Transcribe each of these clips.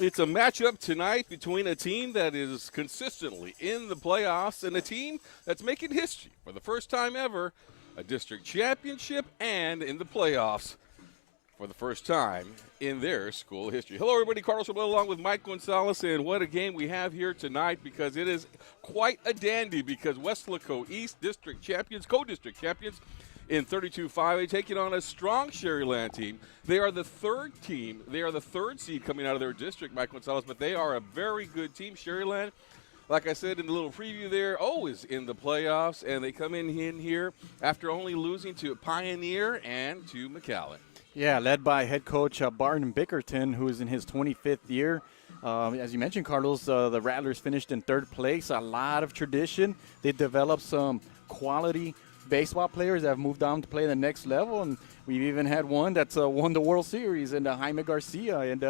It's a matchup tonight between a team that is consistently in the playoffs and a team that's making history for the first time ever, a district championship and in the playoffs for the first time in their school history. Hello, everybody. Carlos Robel along with Mike Gonzalez, and what a game we have here tonight because it is quite a dandy because Weslaco East District champions, co-district champions, in 32-5A, taking on a strong Sharyland team. They are the third team. They are the third seed coming out of their district, Mike Gonzalez, but they are a very good team. Sharyland, like I said in the little preview there, always in the playoffs, and they come in here after only losing to Pioneer and to McAllen. Yeah, led by head coach Barton Bickerton, who is in his 25th year. As you mentioned, Carlos, the Rattlers finished in third place. A lot of tradition. They developed some quality baseball players that have moved on to play the next level, and we've even had one that's won the World Series, and Jaime Garcia and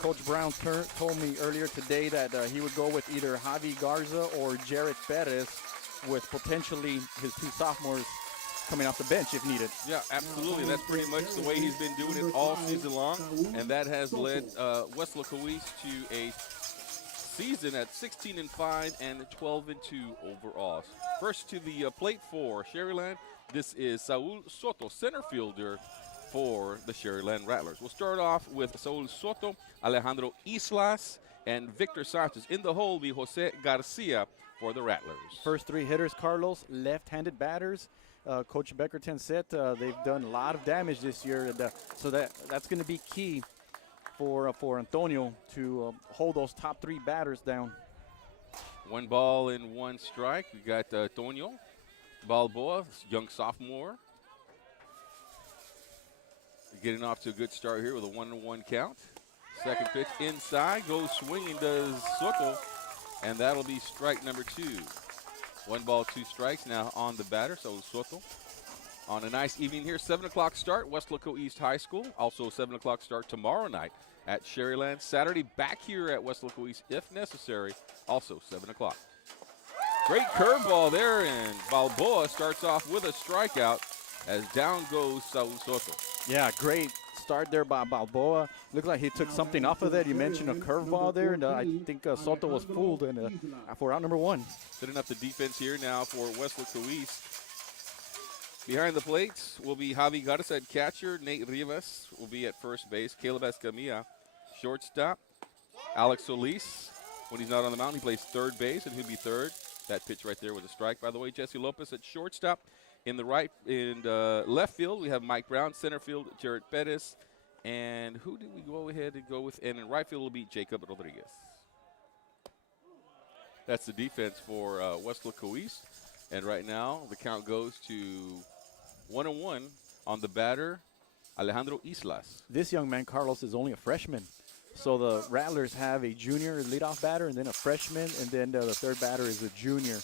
Coach Brown told me earlier today that he would go with either Javi Garza or Jared Perez, with potentially his two sophomores coming off the bench if needed. Yeah, absolutely. That's pretty much the way he's been doing it all season long, and that has led Weslaco East to a season at 16-5 and 12-2 overall. First to the plate for Sharyland, this is Saul Soto, center fielder for the Sharyland Rattlers. We'll start off with Saul Soto, Alejandro Islas, and Victor Sanchez. In the hole will be Jose Garcia for the Rattlers. First three hitters, Carlos, left-handed batters. Coach Beckerton said they've done a lot of damage this year, and so that's going to be key for Antonio to hold those top three batters down. 1 ball and 1 strike. We got Antonio Balboa, young sophomore, getting off to a good start here with a 1-1 count. Second pitch inside, goes swinging, does Soto, and that'll be strike number 2. 1 ball, 2 strikes now on the batter, so Soto. On a nice evening here, 7 o'clock start, Weslaco East High School. Also 7 o'clock start tomorrow night at Sharyland. Saturday back here at Weslaco East if necessary, also 7 o'clock. Great curveball there, and Balboa starts off with a strikeout as down goes Saul Soto. Yeah, great start there by Balboa. Looked like he took something off of that. You mentioned a curveball there, and I think Soto was fooled and for out number 1. Setting up the defense here now for Weslaco East. Behind the plates will be Javi Garza at catcher. Nate Rivas will be at first base. Caleb Escamilla, shortstop. Alex Solis, when he's not on the mound, he plays third base, and he'll be third. That pitch right there was a strike, by the way. Jesse Lopez at shortstop. In the left field, we have Mike Brown. Center field, Jared Perez. And who did we go ahead and go with? And in right field will be Jacob Rodriguez. That's the defense for Weslaco East. And right now, the count goes to 1-1 on the batter, Alejandro Islas. This young man, Carlos, is only a freshman. So the Rattlers have a junior leadoff batter and then a freshman, and then the third batter is a junior.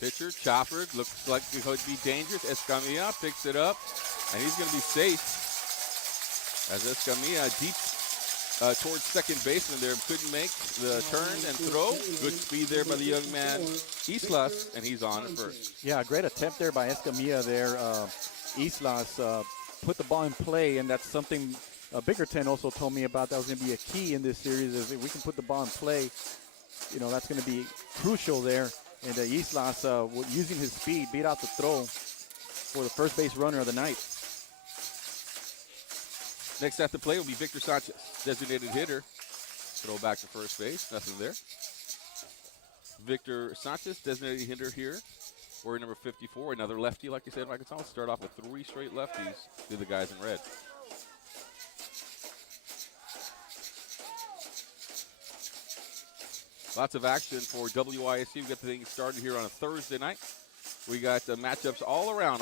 Pitcher, chopper, looks like it could be dangerous. Escamilla picks it up, and he's going to be safe. As Escamilla deep towards second baseman there, couldn't make the turn and throw. Good speed there by the young man, Islas, and he's on at first. Yeah, great attempt there by Escamilla there. Islas put the ball in play, and that's something Bickerton also told me about. That was going to be a key in this series. Is if we can put the ball in play, you know, that's going to be crucial there. And Islas, using his speed, beat out the throw. for the first base runner of the night. Next at the plate will be Victor Sanchez, designated hitter. Throw back to first base, nothing there. Victor Sanchez, designated hitter here. Or number 54, another lefty, like you said, Mike Gonzalez. Start off with 3 straight lefties to the guys in red. Lots of action for WISU. We get the thing started here on a Thursday night. We got matchups all around.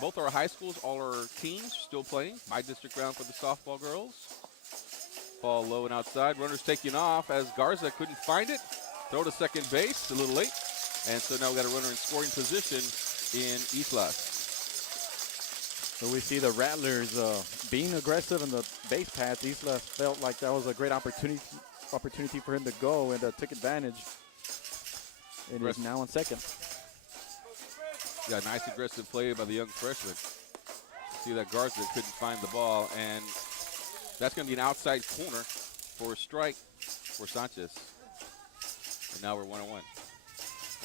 Both our high schools, all our teams still playing. My district round for the softball girls. Ball low and outside. Runners taking off as Garza couldn't find it. Throw to second base, a little late. And so now we got a runner in scoring position in Islas. So we see the Rattlers being aggressive in the base path. Islas felt like that was a great opportunity for him to go and took advantage. And is now on second. Yeah, nice aggressive play by the young freshman. See that Garza couldn't find the ball, and that's going to be an outside corner for a strike for Sanchez. And now we're 1-1.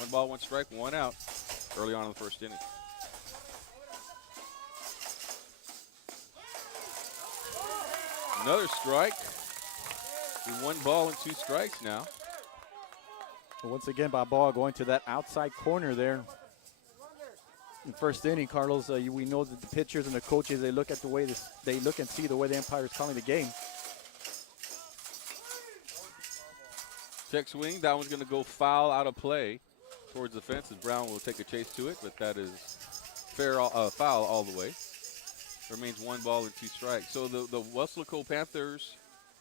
1 ball, 1 strike, 1 out early on in the first inning. Another strike. 1 ball and 2 strikes now. But once again, Balboa going to that outside corner there. In first inning, Carlos, we know that the pitchers and the coaches, they look at the way they look and see the way the umpire is calling the game. Check swing. That one's going to go foul out of play towards the fence as Brown will take a chase to it, but that is foul all the way. Remains 1 ball and 2 strikes. So the Weslaco Panthers,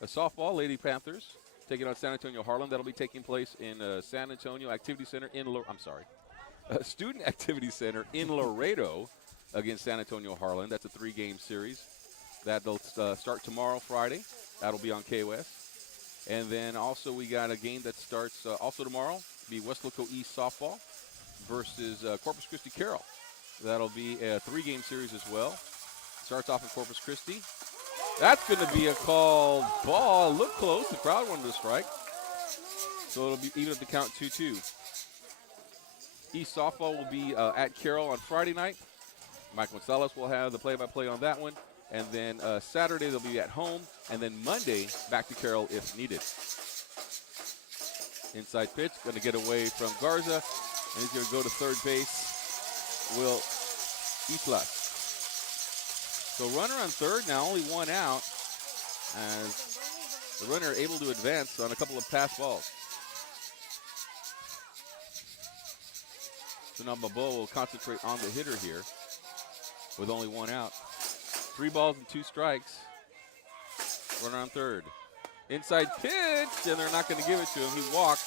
softball Lady Panthers, taking on San Antonio Harlan. That'll be taking place in San Antonio Activity Center Student Activity Center in Laredo against San Antonio Harlan. That's a 3-game series. That'll start tomorrow, Friday. That'll be on KOS. And then also we got a game that starts also tomorrow. Be Weslaco East softball versus Corpus Christi Carroll. That'll be a 3-game series as well. Starts off in Corpus Christi. That's going to be a called ball. Look close. The crowd wanted to strike. So it'll be even at the count 2-2. East softball will be at Carroll on Friday night. Mike Gonzalez will have the play-by-play on that one. And then Saturday they'll be at home. And then Monday back to Carroll if needed. Inside pitch, going to get away from Garza. And he's going to go to third base. Will Islas. So runner on third, now only 1 out. As the runner able to advance on a couple of pass balls. So now Balboa will concentrate on the hitter here with only 1 out. 3 balls and 2 strikes. Runner on third. Inside pitch, and they're not going to give it to him. He walked.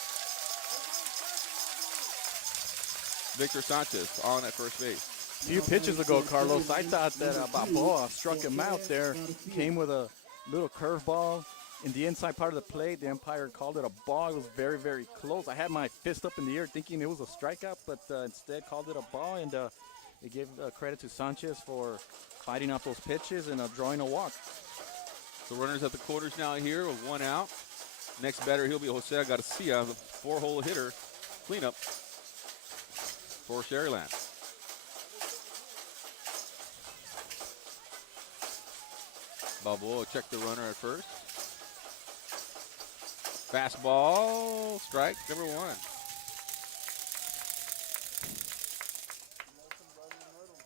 Victor Sanchez on at first base. A few pitches ago, Carlos, I thought that Balboa struck him out there. Came with a little curveball in the inside part of the plate. The umpire called it a ball. It was very, very close. I had my fist up in the air thinking it was a strikeout, but instead called it a ball. And they gave credit to Sanchez for fighting off those pitches and drawing a walk. So runners at the corners now here with 1 out. Next batter, he'll be Jose Garcia, the 4-hole hitter. Cleanup for Sharyland. Balboa checked the runner at first. Fastball, strike number 1.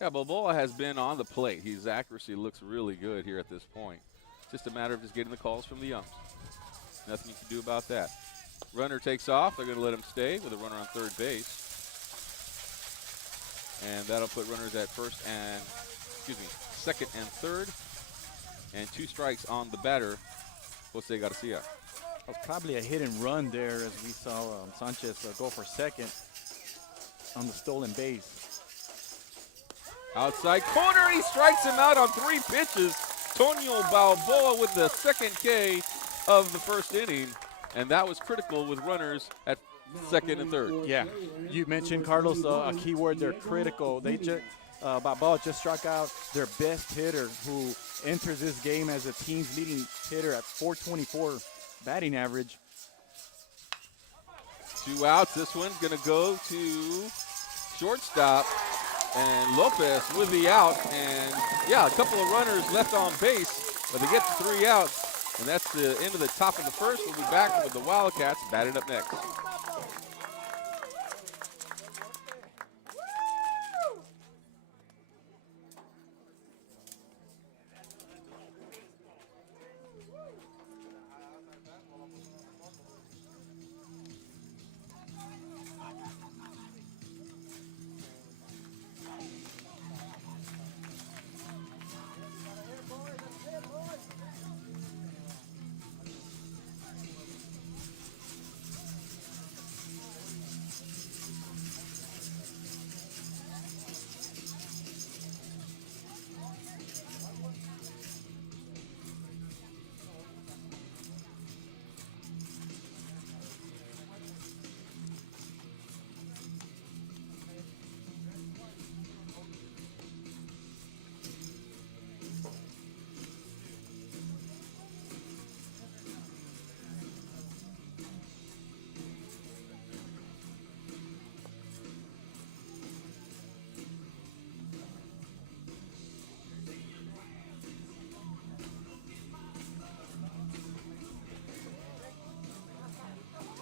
Yeah, Balboa has been on the plate. His accuracy looks really good here at this point. It's just a matter of just getting the calls from the umps. Nothing you can do about that. Runner takes off. They're going to let him stay with a runner on third base. And that'll put runners at second and third. And 2 strikes on the batter, Jose Garcia. That was probably a hit and run there as we saw Sanchez go for second on the stolen base. Outside corner, he strikes him out on 3 pitches. Tonio Balboa with the second K of the first inning. And that was critical with runners at second and third. Yeah, you mentioned, Carlos, a key word there, critical. They just Balboa just struck out their best hitter who enters this game as a team's leading hitter at .424 batting average. 2 outs. This one's going to go to shortstop. And Lopez with the out. And, yeah, a couple of runners left on base, but they get the 3 outs. And that's the end of the top of the first. We'll be back with the Wildcats batted up next.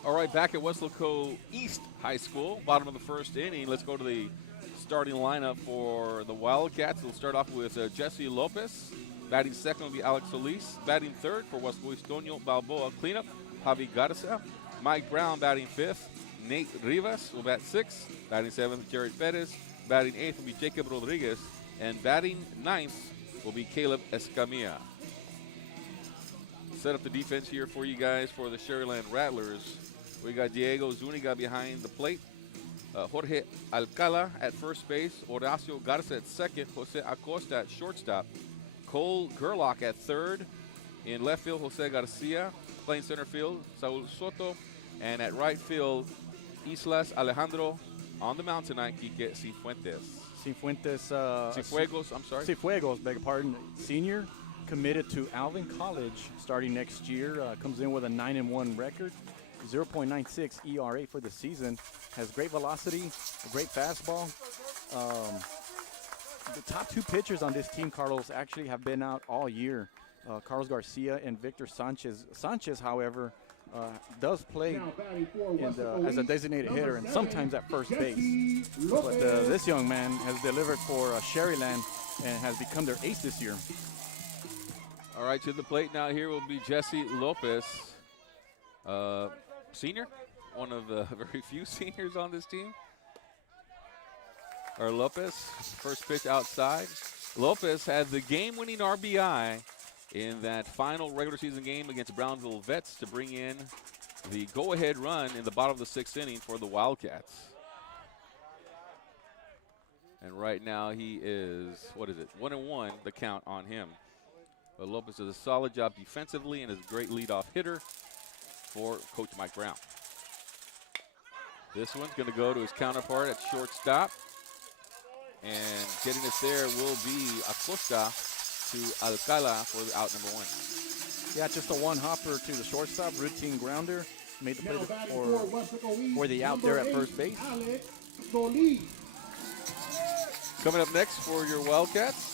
All right, back at Weslaco East High School, bottom of the first inning. Let's go to the starting lineup for the Wildcats. We'll start off with Jesse Lopez. Batting second will be Alex Solis. Batting third for Weslaco East, Tonio Balboa. Cleanup, Javi Garza. Mike Brown batting fifth. Nate Rivas will bat sixth. Batting seventh, Jared Perez. Batting eighth will be Jacob Rodriguez. And batting ninth will be Caleb Escamilla. Set up the defense here for you guys for the Sharyland Rattlers. We got Diego Zuniga behind the plate. Jorge Alcala at first base. Horacio Garza at second. Jose Acosta at shortstop. Cole Gerlach at third. In left field, Jose Garcia. Playing center field, Saul Soto. And at right field, Islas Alejandro. On the mound tonight, Quique Cifuentes. Cifuegos, I'm sorry. Cifuegos, beg your pardon. Senior, committed to Alvin College starting next year. Comes in with a 9-1 record. 0.96 ERA for the season. Has great velocity, a great fastball. The top two pitchers on this team, Carlos, actually have been out all year. Carlos Garcia and Victor Sanchez. Sanchez, however, does play as a designated hitter and sometimes at first base. But this young man has delivered for Sharyland and has become their ace this year. All right, to the plate now here will be Jesse Lopez. Senior, one of the very few seniors on this team. Or Lopez, first pitch outside. Lopez had the game-winning RBI in that final regular season game against Brownsville Vets to bring in the go-ahead run in the bottom of the sixth inning for the Wildcats. And right now he is, 1-1, the count on him. But Lopez does a solid job defensively and is a great leadoff hitter for Coach Mike Brown. This one's going to go to his counterpart at shortstop. And getting us there will be Acosta to Alcala for the out number one. Yeah, just a one-hopper to the shortstop, routine grounder. Made the play for the out there at first base. Coming up next for your Wildcats,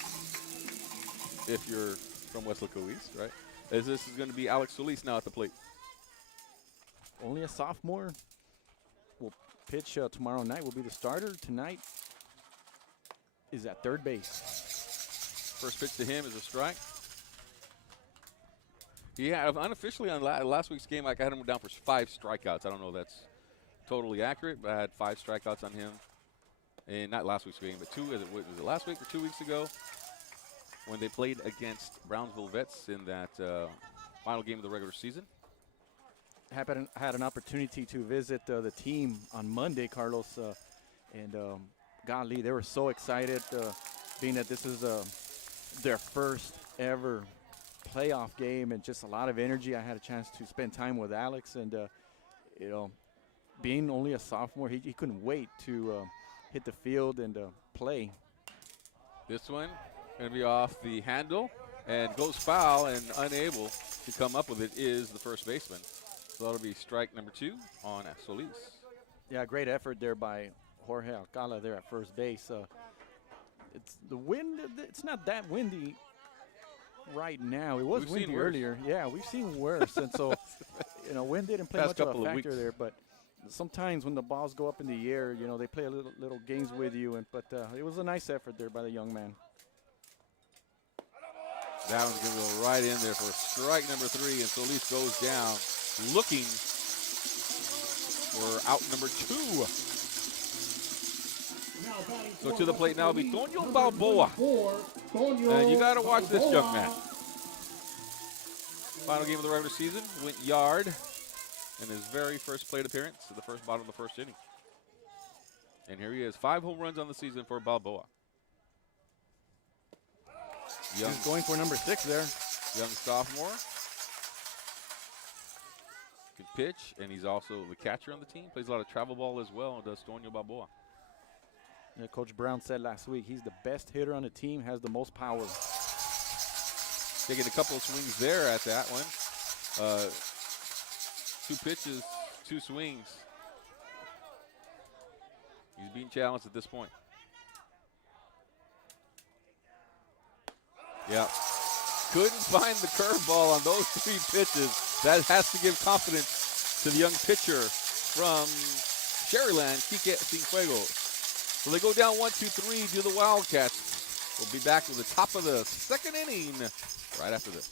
if you're from Weslaco East, right? This is going to be Alex Solis now at the plate. Only a sophomore. Will pitch tomorrow night. Will be the starter. Tonight is at third base. First pitch to him is a strike. Yeah, unofficially on last week's game, I had him down for 5 strikeouts. I don't know if that's totally accurate, but I had 5 strikeouts on him. And not last week's game, but was it last week or 2 weeks ago when they played against Brownsville Vets in that final game of the regular season? Had an opportunity to visit the team on Monday, Carlos, and golly, they were so excited, being that this is their first ever playoff game, and just a lot of energy. I had a chance to spend time with Alex, and being only a sophomore, he couldn't wait to hit the field and play. This one going to be off the handle and goes foul, and unable to come up with it is the first baseman. So that'll be strike number 2 on Solis. Yeah, great effort there by Jorge Alcala there at first base. it's the wind. It's not that windy right now. It was We've seen windy worse. earlier. Yeah, we've seen worse, and so wind didn't play Past much of couple a of factor weeks. there. But sometimes when the balls go up in the air, they play a little games with you. But it was a nice effort there by the young man. That one's going to go right in there for strike number 3, and Solis goes down looking for out number 2. So to the plate now will be Tonio Balboa. And you got to watch this young man. Final game of the regular season, went yard in his very first plate appearance at the bottom of the first inning. And here he is, 5 home runs on the season for Balboa. Young, He's going for number 6 there. young sophomore. Can pitch, and he's also the catcher on the team. Plays a lot of travel ball as well, does Tonio Balboa. Yeah, Coach Brown said last week he's the best hitter on the team, has the most power. Taking a couple of swings there at that one. 2 pitches, 2 swings. He's being challenged at this point. Yeah. Couldn't find the curveball on those 3 pitches. That has to give confidence to the young pitcher from Sharyland, Quique Cienfuegos. So they go down 1-2-3 to the Wildcats. We'll be back to the top of the second inning right after this.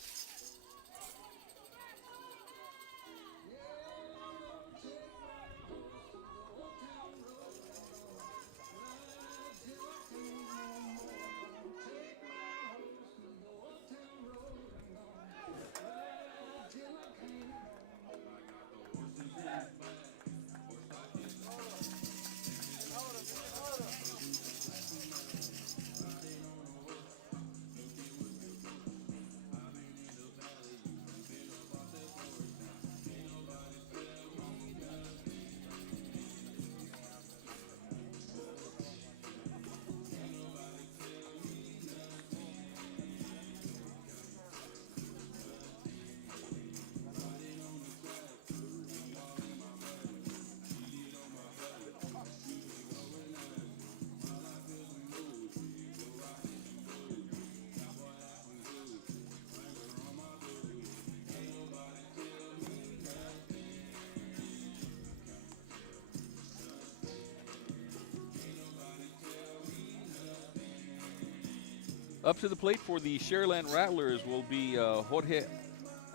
Up to the plate for the Sharyland Rattlers will be Jorge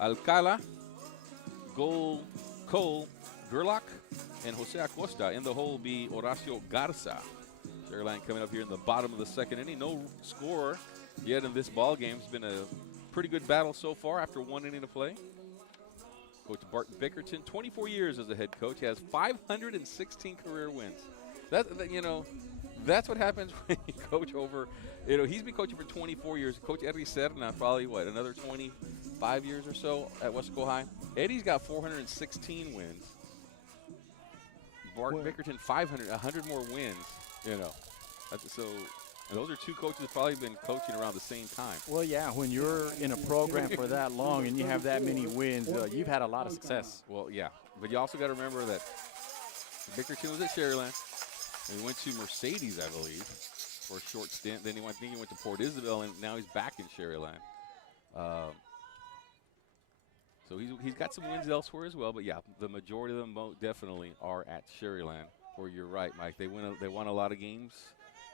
Alcala, Cole Gerlach, and Jose Acosta. In the hole will be Horacio Garza. Sharyland coming up here in the bottom of the second inning. No scorer yet in this ball game. It's been a pretty good battle so far after 1 inning to play. Coach Barton Bickerton, 24 years as a head coach, has 516 career wins. That's what happens when you coach over. He's been coaching for 24 years. Coach Eddie Serna, probably another 25 years or so at Weslaco High. Eddie's got 416 wins. Bart Bickerton 100 more wins. And those are 2 coaches probably been coaching around the same time. Well, yeah, when you're in a program for that long and you have that many wins, you've had a lot of success. Well, yeah, but you also got to remember that Bickerton was at Sharyland. And he went to Mercedes, I believe, for a short stint. Then he went to Port Isabel, and now he's back in Sharyland. So he's got some wins elsewhere as well. But yeah, the majority of them definitely are at Sharyland. Where you're right, Mike. They won a lot of games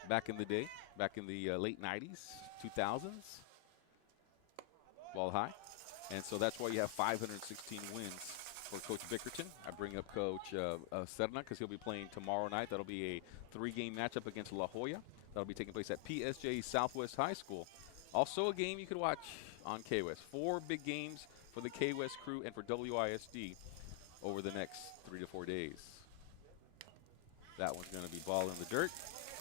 back in the day, back in the late '90s, 2000s, ball high, and so that's why you have 516 wins for Coach Bickerton. I bring up Coach Serna because he'll be playing tomorrow night. That'll be a 3-game matchup against La Jolla. That'll be taking place at PSJ Southwest High School. Also a game you could watch on K-West. 4 big games for the K-West crew and for WISD over the next 3 to 4 days. That one's going to be ball in the dirt.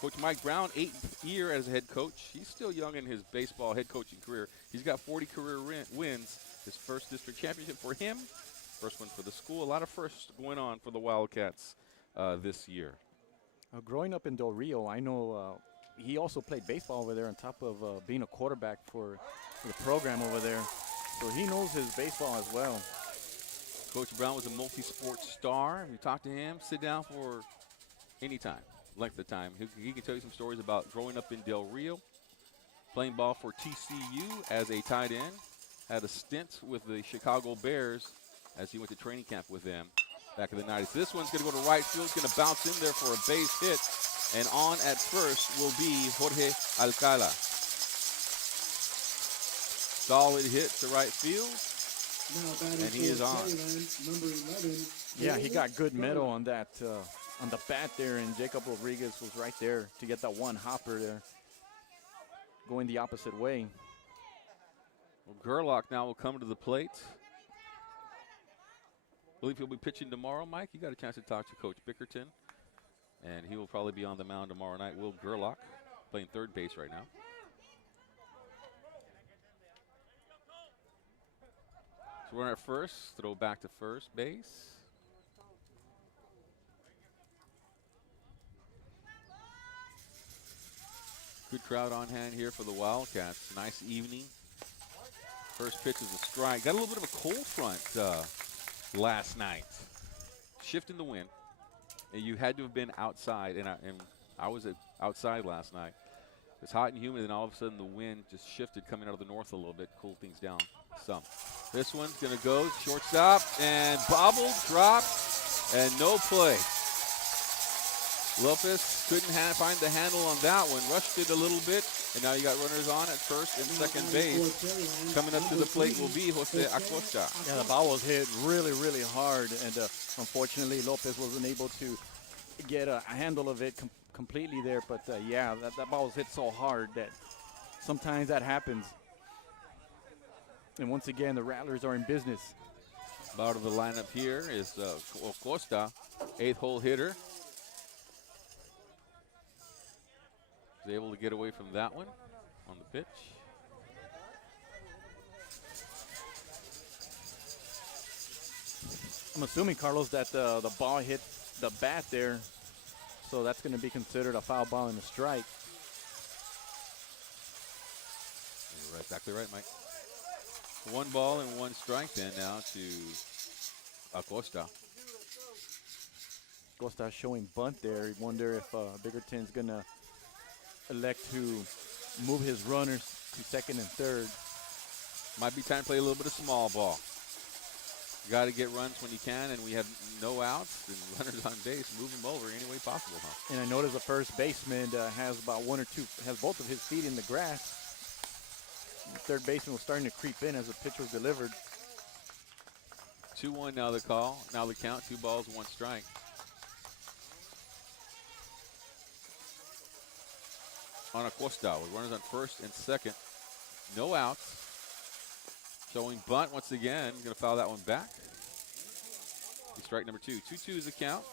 Coach Mike Brown, 8th year as a head coach. He's still young in his baseball head coaching career. He's got 40 career wins. His first district championship for him. First one for the school. A lot of firsts going on for the Wildcats this year. Growing up in Del Rio, I know he also played baseball over there on top of being a quarterback for the program over there. So he knows his baseball as well. Coach Brown was a multi-sport star. You talk to him, sit down for any time. length of time. He can tell you some stories about growing up in Del Rio, playing ball for TCU as a tight end, had a stint with the Chicago Bears as he went to training camp with them back in the 90s. This one's going to go to right field, going to bounce in there for a base hit, and on at first will be Jorge Alcala. Solid hit to right field, and he is on. Yeah, he got good metal on that on the bat there, and Jacob Rodriguez was right there to get that one hopper there, going the opposite way. Well, Gerlach now will come to the plate. I believe he'll be pitching tomorrow. Mike, you got a chance to talk to Coach Bickerton, and he will probably be on the mound tomorrow night. Will Gerlach playing third base right now. So we're at first, throw back to first base. Good crowd on hand here for the Wildcats. Nice evening. First pitch is a strike. Got a little bit of a cold front last night. Shift in the wind. And you had to have been outside, and I was outside last night. It's hot and humid, and all of a sudden the wind just shifted coming out of the north a little bit, cooled things down some. This one's going to go shortstop, and bobbled, dropped, and no play. Lopez couldn't find the handle on that one, rushed it a little bit, and now you got runners on at first and second base. Coming up to the plate will be Jose Acosta. Yeah, the ball was hit really, really hard, and unfortunately Lopez wasn't able to get a handle of it completely there, but yeah, that ball was hit so hard that sometimes that happens. And once again, the Rattlers are in business. Out of the lineup here is Acosta, 8th hole hitter. Was able to get away from that one on the pitch. I'm assuming, Carlos, that the ball hit the bat there, so that's going to be considered a foul ball and a strike. You're exactly right, Mike. 1 ball and 1 strike then now to Acosta. Acosta showing bunt there. You wonder if Bickerton's going to elect to move his runners to second and third. Might be time to play a little bit of small ball. You got to get runs when you can, and we have no outs and runners on base. Move them over any way possible, huh? And I noticed the first baseman has about 1 or 2, has both of his feet in the grass. The third baseman was starting to creep in as the pitch was delivered. 2-1 now the call. Now the count, 2 balls, 1 strike. On Acosta with runners on first and second. No outs. Showing bunt once again. Going to foul that one back. Strike number 2. 2-2 is the count.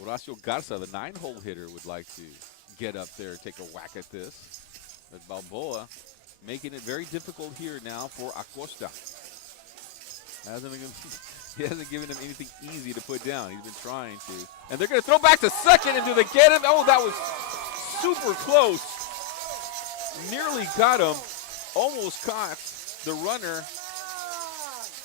Horacio Garza, the 9-hole hitter, would like to get up there and take a whack at this. But Balboa making it very difficult here now for Acosta. He hasn't given him anything easy to put down. He's been trying to. And they're going to throw back to second, and do they get him? Oh, that was super close. Nearly got him. Almost caught the runner,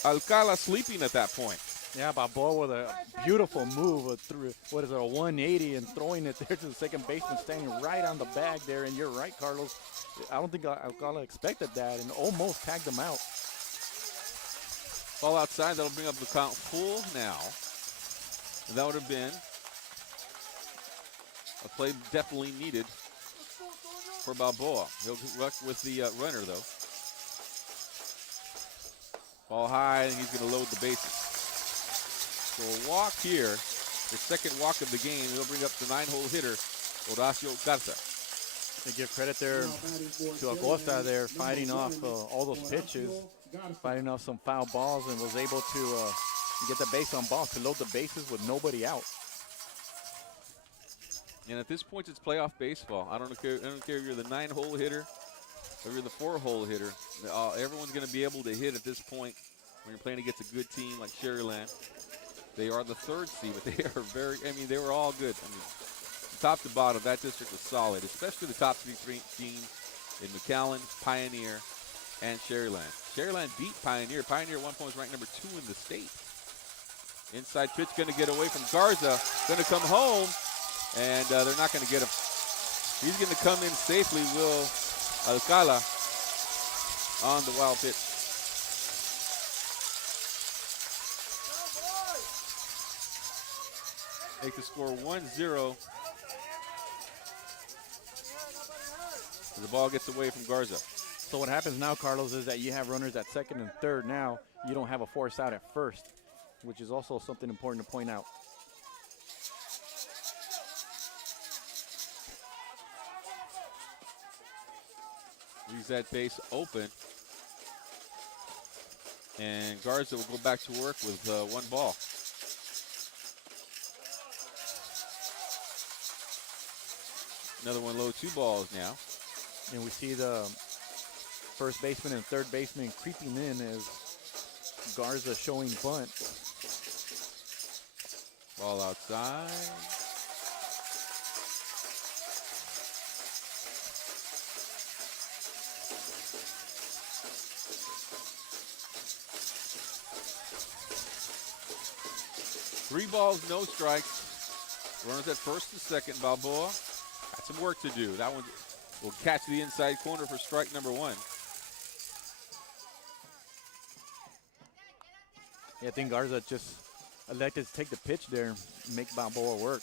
Alcala, sleeping at that point. Yeah, Balboa with a beautiful move through, what is it, a 180, and throwing it there to the second baseman, standing right on the bag there. And you're right, Carlos. I don't think Alcala expected that and almost tagged him out. Ball outside, that'll bring up the count full now. And that would have been a play definitely needed for Balboa. He'll rush with the runner, though. Ball high, and he's going to load the bases. So a walk here, the second walk of the game. He'll bring up the 9-hole hitter, Horacio Garza. They give credit there to Acosta there, fighting off all those pitches, fighting off some foul balls, and was able to get the base on balls, to load the bases with nobody out. And at this point, it's playoff baseball. I don't care if you're the 9-hole hitter or you're the 4-hole hitter. Everyone's going to be able to hit at this point when you're playing against a good team like Sharyland. They are the 3rd seed, but they are they were all good. Top to bottom, that district was solid, especially the top 3 teams in McAllen, Pioneer, and Sharyland. Sharyland beat Pioneer. Pioneer at one point was ranked number 2 in the state. Inside pitch going to get away from Garza. Going to come home, and they're not going to get him. He's going to come in safely, Will Alcala, on the wild pitch. Make the score 1-0. The ball gets away from Garza. So what happens now, Carlos, is that you have runners at second and third now. You don't have a force out at first, which is also something important to point out. Leaves that base open. And Garza will go back to work with one ball. Another one low, 2 balls now. And we see the first baseman and third baseman creeping in as Garza showing bunt. Ball outside. Three balls, no strikes. Runners at first and second. Balboa got some work to do. That one will catch the inside corner for strike number 1. Yeah, I think Garza just elected to take the pitch there and make Balboa work.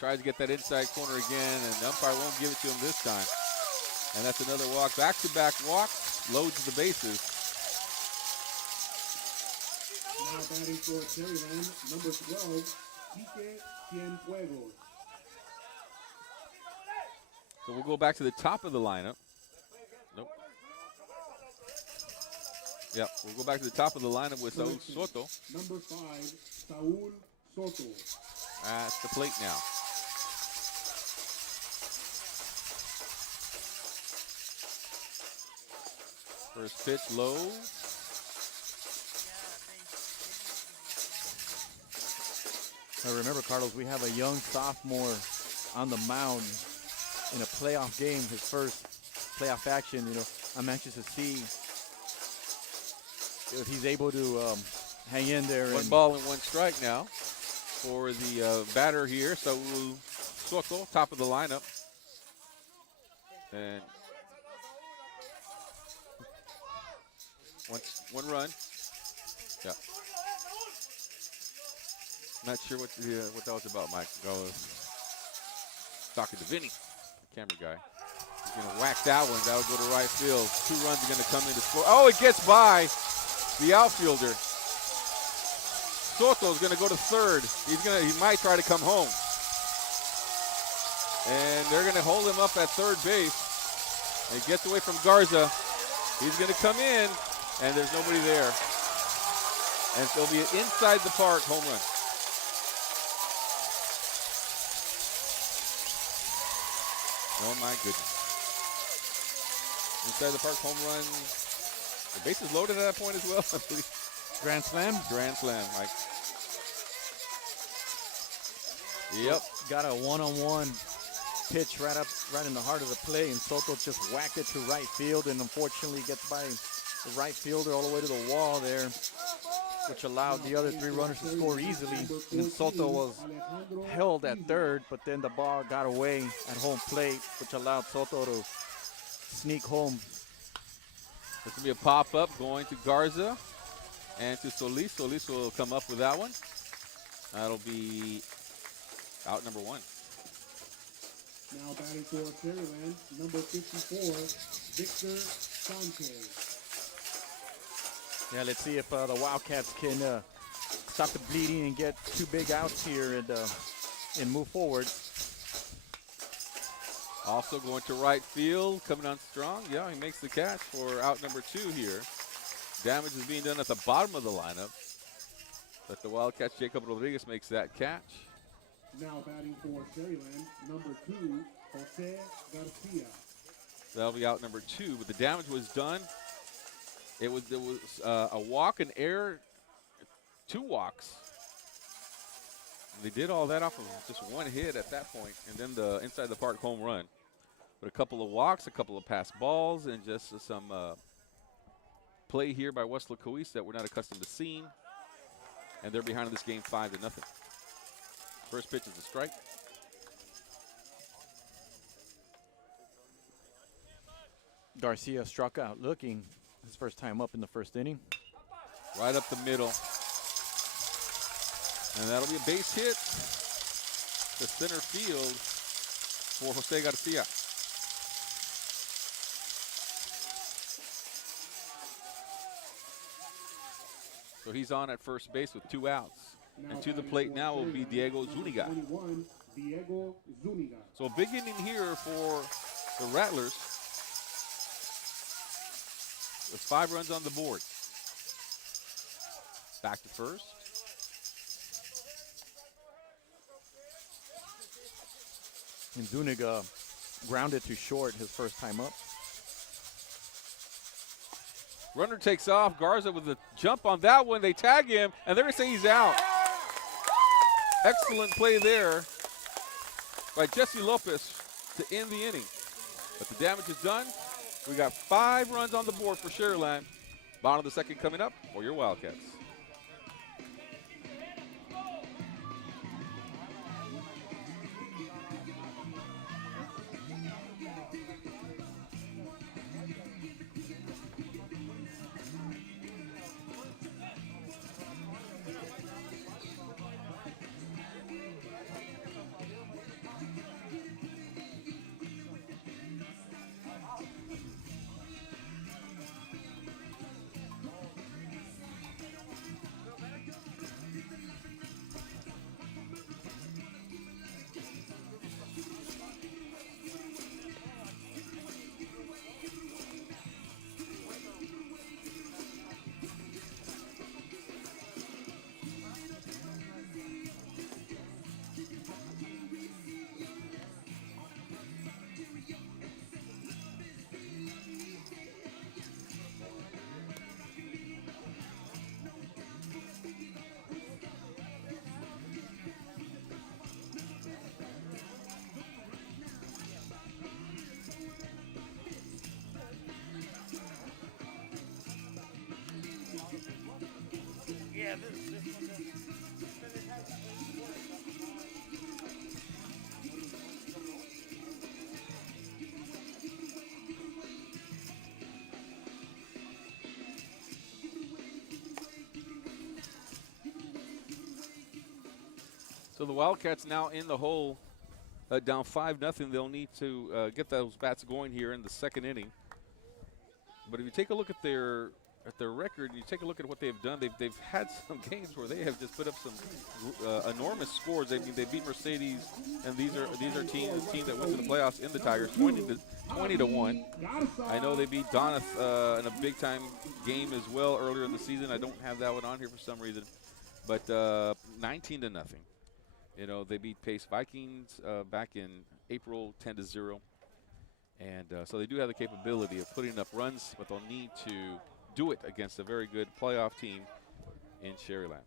Tries to get that inside corner again, and the umpire won't give it to him this time. And that's another walk. Back-to-back walks, loads the bases. Now batting for Sharyland, number 12, Quique Cienfuegos. So we'll go back to the top of the lineup. Nope. Yep, we'll go back to the top of the lineup with Saul Soto. Number 5, Saul Soto. At the plate now. First pitch low. Now remember, Carlos, we have a young sophomore on the mound in a playoff game, his first playoff action. You know, I'm anxious to see if he's able to hang in there. One ball and 1 strike now for the batter here, Saul Soto, top of the lineup. And one run. Yeah. Not sure what that was about, Mike. I was talking to Vinny, the camera guy. He's going to whack that one. That'll go to right field. 2 runs are going to come in to score. Oh, it gets by the outfielder. Soto's going to go to third. He might try to come home. And they're going to hold him up at third base. He gets away from Garza. He's going to come in, and there's nobody there. And it'll be an inside the park home run. Oh my goodness. Inside the park home run. The bases loaded at that point as well. Grand slam? Grand slam, Mike. Yep. Got a one-on-one pitch right in the heart of the play, and Soto just whacked it to right field, and unfortunately gets by the right fielder all the way to the wall there, which allowed the other 3 runners to score easily. And Soto was held at third, but then the ball got away at home plate, which allowed Soto to sneak home. There's going to be a pop-up going to Garza and to Solis. Solis will come up with that one. That'll be out number 1. Now batting for Sharyland, number 54, Victor Sanchez. Yeah, let's see if the Wildcats can stop the bleeding and get 2 big outs here and move forward. Also going to right field, coming on strong. Yeah, he makes the catch for out number 2 here. Damage is being done at the bottom of the lineup. But the Wildcats, Jacob Rodriguez makes that catch. Now batting for Sharyland, number 2, Jose Garcia. That'll be out number 2, but the damage was done. There was a walk, an error, 2 walks. They did all that off of just 1 hit at that point, and then the inside the park home run. But a couple of walks, a couple of pass balls, and just some play here by Weslaco East that we're not accustomed to seeing. And they're behind in this game 5-0. First pitch is a strike. Garcia struck out looking his first time up in the first inning. Right up the middle. And that'll be a base hit to center field for Jose Garcia. So he's on at first base with 2 outs. And to the plate now will be Diego Zuniga. 21, Diego Zuniga. So a big inning here for the Rattlers. With 5 runs on the board. Back to first. And Zuniga grounded to short his first time up. Runner takes off. Garza with a jump on that one. They tag him, and they're going to say he's out. Excellent play there by Jesse Lopez to end the inning. But the damage is done. We got 5 runs on the board for Sharyland. Bottom of the second coming up for your Wildcats. So the Wildcats now in the hole, down 5-0. They'll need to get those bats going here in the second inning. But if you take a look at their record, and you take a look at what they've done, they've had some games where they have just put up some enormous scores. I mean, they beat Mercedes, and these are a team that went to the playoffs in the Tigers, 20-1. I know they beat Donath in a big time game as well earlier in the season. I don't have that one on here for some reason, but 19-0. You know, they beat Pace Vikings back in April 10-0. And so they do have the capability of putting up runs, but they'll need to do it against a very good playoff team in Sharyland.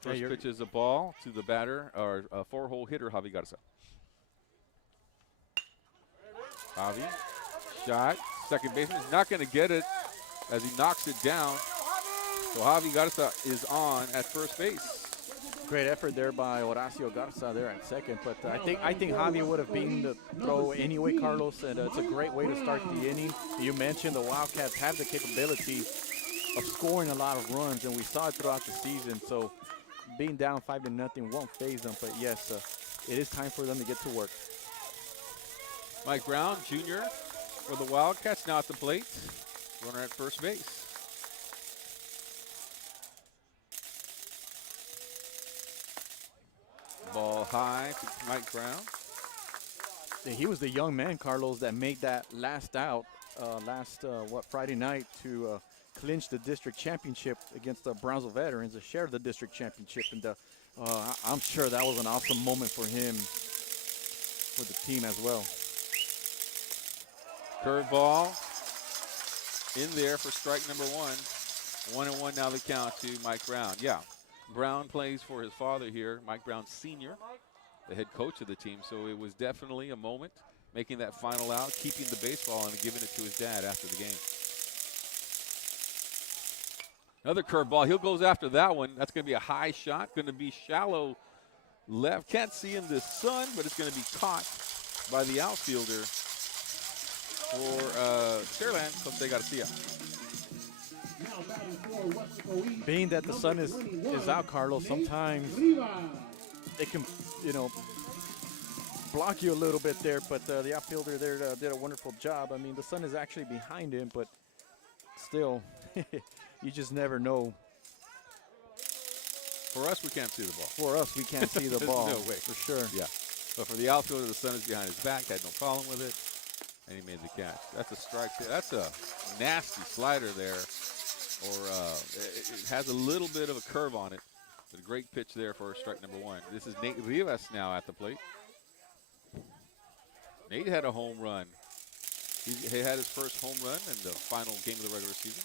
First pitch is a ball to the batter, or a 4-hole hitter, Javi Garza. Javi, shot, second baseman is not going to get it as he knocks it down. So Javi Garza is on at first base. Great effort there by Horacio Garza there at second, but I think Javi would have beaten the throw anyway, Carlos, and it's a great way to start the inning. You mentioned the Wildcats have the capability of scoring a lot of runs, and we saw it throughout the season, so being down 5-0 won't faze them, but yes, it is time for them to get to work. Mike Brown, Jr. for the Wildcats, now at the plate. Runner at first base. Ball high to Mike Brown. Yeah, he was the young man, Carlos, that made that last out Friday night to clinch the district championship against the Brownsville Veterans to share the district championship. And I'm sure that was an awesome moment for him, for the team as well. Curveball in there for strike number 1. 1-1 now the count to Mike Brown. Yeah. Brown plays for his father here, Mike Brown Sr., the head coach of the team. So it was definitely a moment, making that final out, keeping the baseball, and giving it to his dad after the game. Another curveball. He'll goes after that one. That's going to be a high shot. Going to be shallow left. Can't see in the sun, but it's going to be caught by the outfielder for Sharyland, Jose Garcia. Now batting for Weslaco East. Being that the sun number is 21, out, Carlos, sometimes Rivas. it can, block you a little bit there, but the outfielder there did a wonderful job. I mean, the sun is actually behind him, but still, you just never know. For us, we can't see the ball. For us, we can't see the There's ball. no way. For sure. Yeah. But for the outfielder, the sun is behind his back. Had no problem with it, and he made the catch. That's a strike. That's a nasty slider there, or it has a little bit of a curve on it. But a great pitch there for strike number one. This is Nate Rivas now at the plate. Nate had a home run. He had his first home run in the final game of the regular season.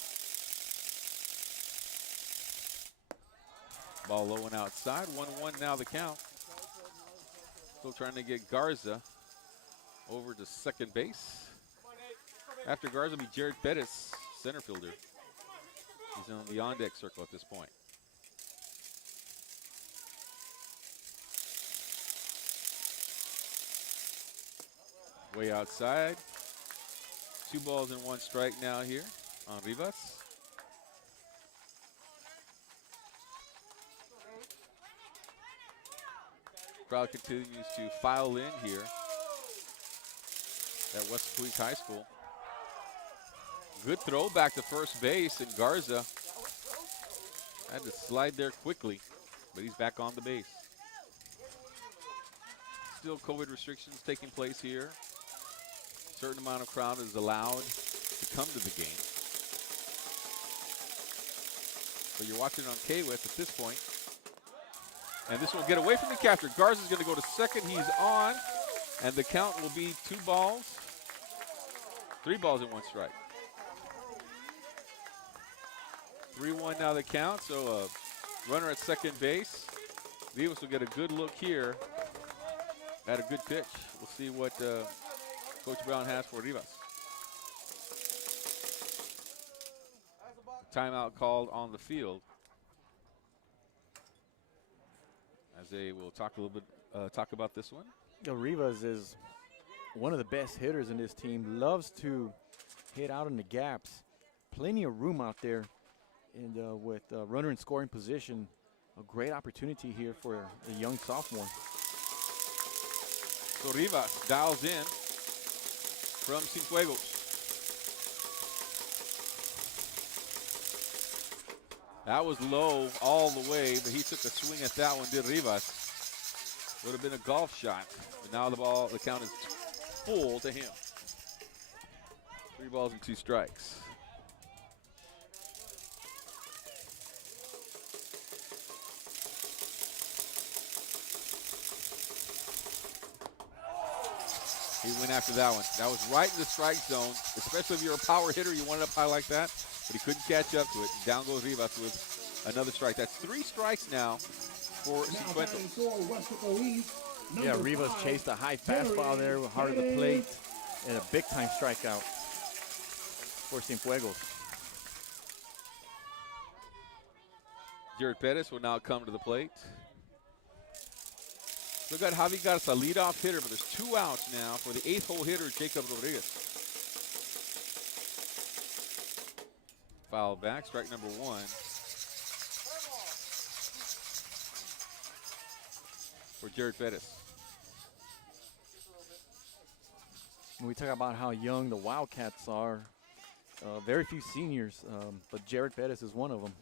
Ball low and outside. 1-1 now the count. Still trying to get Garza over to second base. After Garza will be Jared Bettis, center fielder. He's on the on-deck circle at this point. Way outside. 2 balls and 1 strike now here on Rivas. Crowd continues to file in here at West Point High School. Good throw back to first base, and Garza had to slide there quickly, but he's back on the base. Still COVID restrictions taking place here. Certain amount of crowd is allowed to come to the game. But you're watching on K-West at this point. And this will get away from the catcher. Garza's going to go to second. He's on. And the count will be 3 balls and 1 strike. 3-1 now the count. So a runner at second base. Rivas will get a good look here at a good pitch. We'll see what Coach Brown has for Rivas. Timeout called on the field. As they will talk a little bit, talk about this one. Rivas is one of the best hitters in this team. Loves to hit out in the gaps. Plenty of room out there, and with runner in scoring position, a great opportunity here for the young sophomore. So Rivas dials in from Cienfuegos. That was low all the way, but he took a swing at that one, did Rivas. Would have been a golf shot, but now the count is full to him. 3 balls and 2 strikes. He went after that one. That was right in the strike zone, especially if you're a power hitter, you want it up high like that, but he couldn't catch up to it. Down goes Rivas with another strike. That's 3 strikes now for Cienfuegos. Yeah, Rivas chased a high fastball there, hard at the plate, and a big-time strikeout for Cienfuegos. Jared Pettis will now come to the plate. Look at Javi Garza, leadoff hitter, but there's 2 outs now for the 8th hole hitter, Jacob Rodriguez. Foul back, strike number 1. For Jared Pettis. When we talk about how young the Wildcats are, very few seniors, but Jared Pettis is one of them.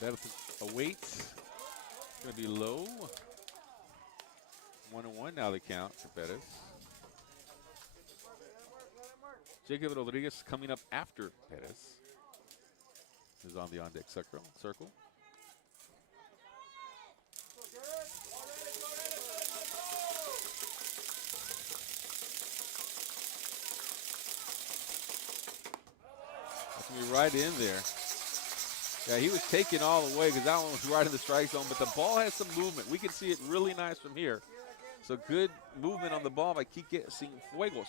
Pettis awaits. Going to be low. 1-1 now the count for Pettis. Jacob Rodriguez coming up after Pettis is on the on-deck circle. That's going to be right in there. Yeah, he was taken all the way because that one was right in the strike zone, but the ball has some movement. We can see it really nice from here. So good movement on the ball by Quique Cienfuegos.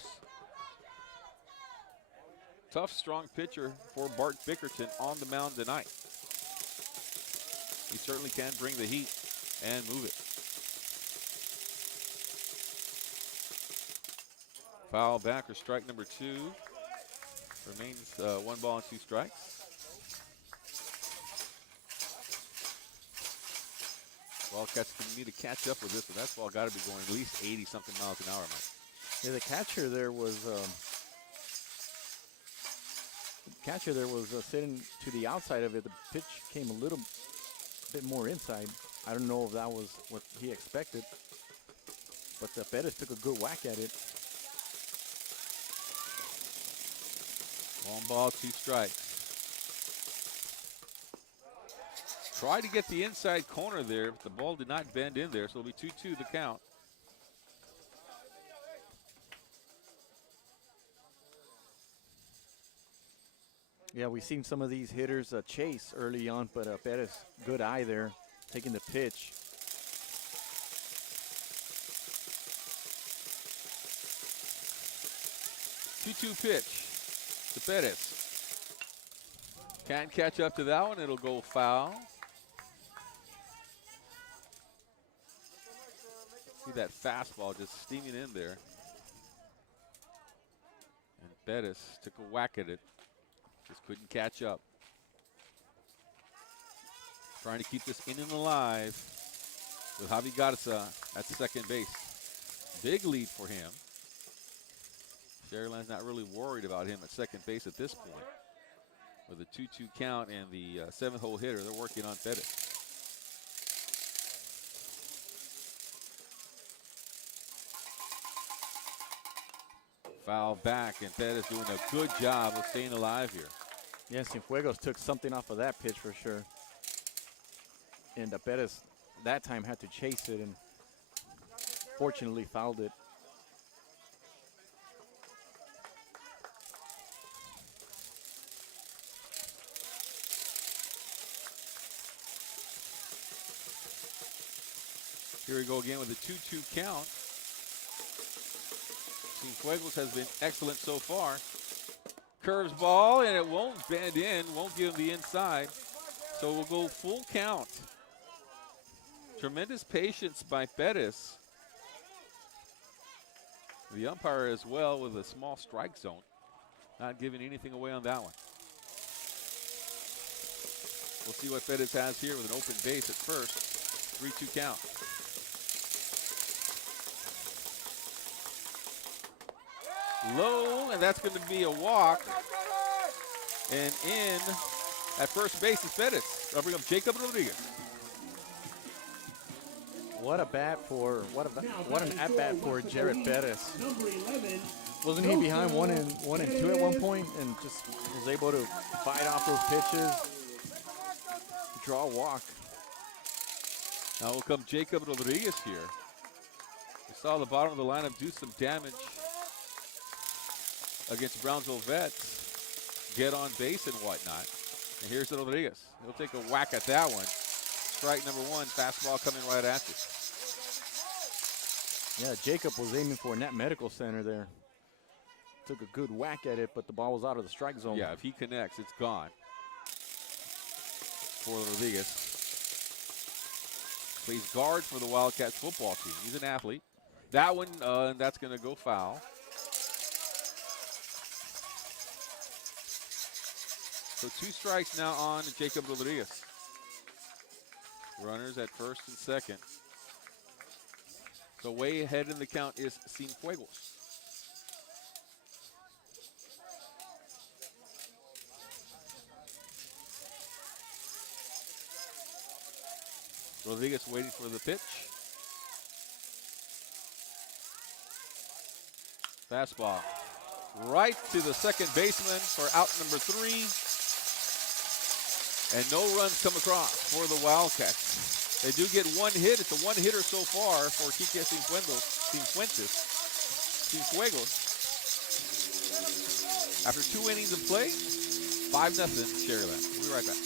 Tough, strong pitcher for Bart Bickerton on the mound tonight. He certainly can bring the heat and move it. Foul back or strike number 2. Remains 1 ball and 2 strikes. Wildcats need to catch up with this, but that ball got to be going at least 80-something miles an hour, Mike. Yeah, the catcher there was sitting to the outside of it. The pitch came a little bit more inside. I don't know if that was what he expected, but the Pettis took a good whack at it. 1 ball, 2 strikes. Tried to get the inside corner there, but the ball did not bend in there, so it'll be 2-2 the count. Yeah, we've seen some of these hitters chase early on, but Pettis, good eye there, taking the pitch. Two-two pitch to Pettis. Can't catch up to that one. It'll go foul. See that fastball just steaming in there. And Pettis took a whack at it. Just couldn't catch up. Trying to keep this inning alive with Javi Garza at second base. Big lead for him. Sharyland's not really worried about him at second base at this point. With a 2-2 count and the 7th-hole hitter, they're working on Pettis. Foul back, and Pettis doing a good job of staying alive here. Yeah, Cienfuegos took something off of that pitch for sure. And Pettis that time had to chase it and fortunately fouled it. Here we go again with a 2-2 count. Cienfuegos has been excellent so far. Curves ball, and it won't bend in, won't give him the inside. So we'll go full count. Tremendous patience by Pettis. The umpire as well with a small strike zone. Not giving anything away on that one. We'll see what Pettis has here with an open base at first. 3-2 count. Low, and that's going to be a walk. And in at first base is Pettis. I'll bring up Jacob Rodriguez. What an at bat for Jared Pettis. Number 11. Wasn't he behind 1-2 at one point and just was able to fight off those pitches, draw a walk. Now will come Jacob Rodriguez here. We saw the bottom of the lineup do some damage against Brownsville Vets, get on base and whatnot. And here's Rodriguez. He'll take a whack at that one. Strike number 1, fastball coming right at you. Yeah, Jacob was aiming for a net medical center there. Took a good whack at it, but the ball was out of the strike zone. Yeah, if he connects, it's gone for Rodriguez. Plays guard for the Wildcats football team. He's an athlete. That one, that's going to go foul. So 2 strikes now on Jacob Rodriguez. Runners at first and second. So way ahead in the count is Cienfuegos. Rodriguez waiting for the pitch. Fastball right to the second baseman for out number 3. And no runs come across for the Wildcats. They do get 1 hit. It's a 1-hitter so far for Quique Cienfuegos. After 2 innings of play, 5-0 Sharyland. We'll be right back.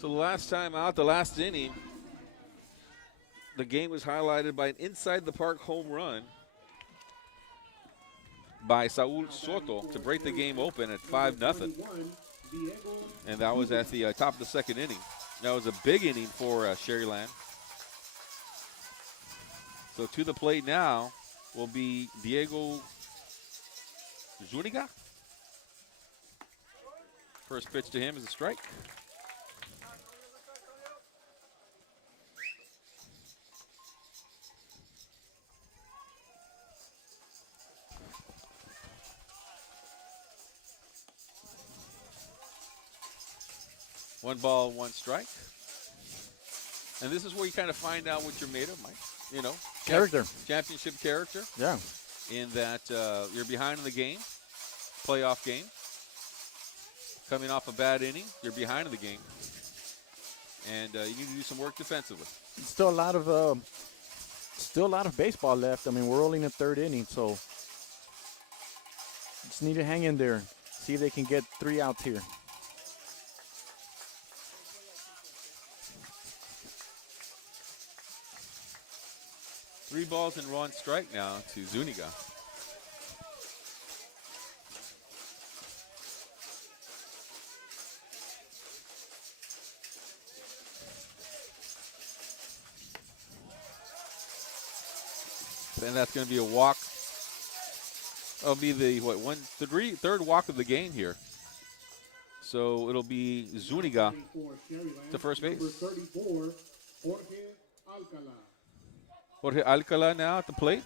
So the last time out, the last inning, the game was highlighted by an inside-the-park home run by Saul Soto to break the game open at 5-0. And that was at the top of the second inning. That was a big inning for Sharyland. So to the plate now will be Diego Zuniga. First pitch to him is a strike. One ball, one strike. And this is where you kind of find out what you're made of, Mike. You know, Character. Championship character. Yeah. In that you're behind in the game, playoff game. Coming off a bad inning, you're behind in the game. And you need to do some work defensively. Still a lot of baseball left. I mean, we're only in the third inning, so just need to hang in there. See if they can get 3 outs here. Three balls and one strike now to Zuniga. And that's going to be a walk. That'll be the third walk of the game here. So it'll be Zuniga to first base. Number 34, Jorge Alcala. Jorge Alcala now at the plate.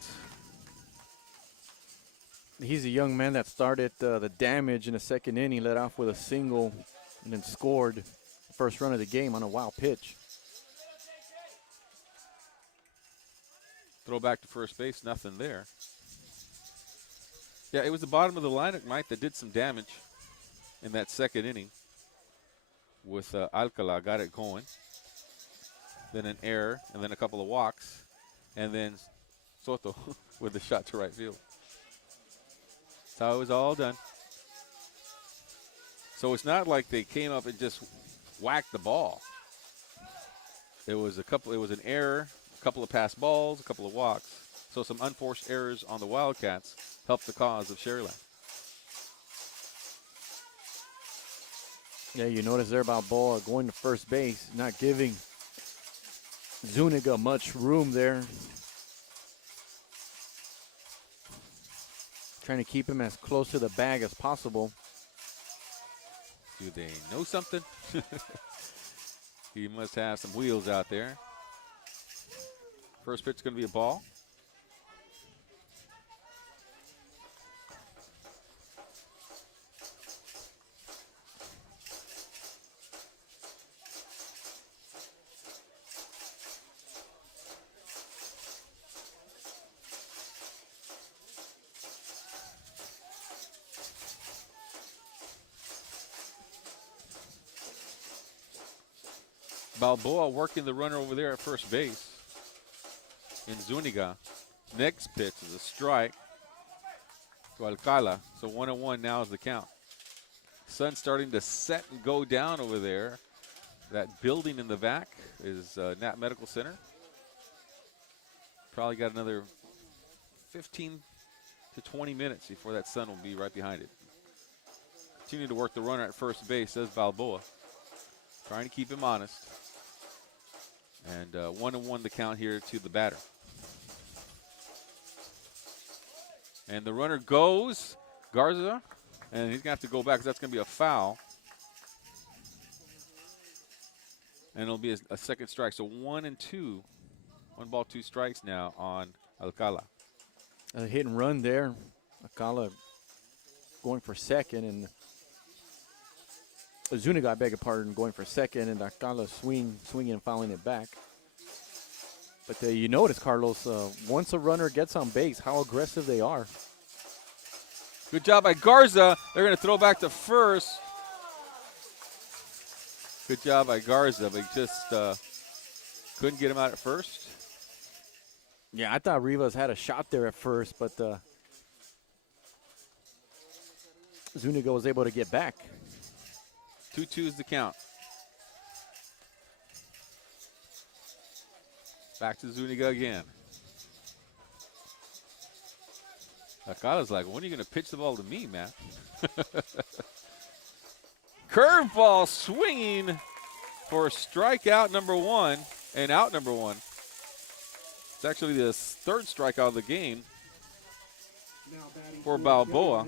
He's a young man that started the damage in the second inning, led off with a single, and then scored the first run of the game on a wild pitch. Throw back to first base, nothing there. Yeah, it was the bottom of the lineup, Mike, that did some damage in that second inning with Alcala, got it going. Then an error, and then a couple of walks. And then Soto with the shot to right field. That's how it was all done. So it's not like they came up and just whacked the ball. It was an error, a couple of pass balls, a couple of walks. So some unforced errors on the Wildcats helped the cause of Sharyland. Yeah, you notice there about Balboa going to first base, not giving Zuniga much room there. Trying to keep him as close to the bag as possible. Do they know something? He must have some wheels out there. First pitch is going to be a ball. Balboa working the runner over there at first base in Zuniga. Next pitch is a strike to Alcala. So 1-1 now is the count. Sun's starting to set and go down over there. That building in the back is Nat Medical Center. Probably got another 15 to 20 minutes before that sun will be right behind it. Continue to work the runner at first base, says Balboa. Trying to keep him honest. And 1-1 the count here to the batter. And the runner goes, Garza, and he's going to have to go back because that's going to be a foul. And it'll be a second strike. So 1-2. 1 ball, 2 strikes now on Alcala. A hit and run there. Alcala going for second, and Zuniga, I beg your pardon, going for second, and Alcala swinging and fouling it back. But you notice, Carlos, once a runner gets on base, how aggressive they are. Good job by Garza. They're going to throw back to first. Good job by Garza, but he just couldn't get him out at first. Yeah, I thought Rivas had a shot there at first, but Zuniga was able to get back. 2-2 is the count. Back to Zuniga again. Akala's like, when are you going to pitch the ball to me, man? Curveball swinging for strikeout number 1 and out number 1. It's actually the third strikeout of the game for Balboa.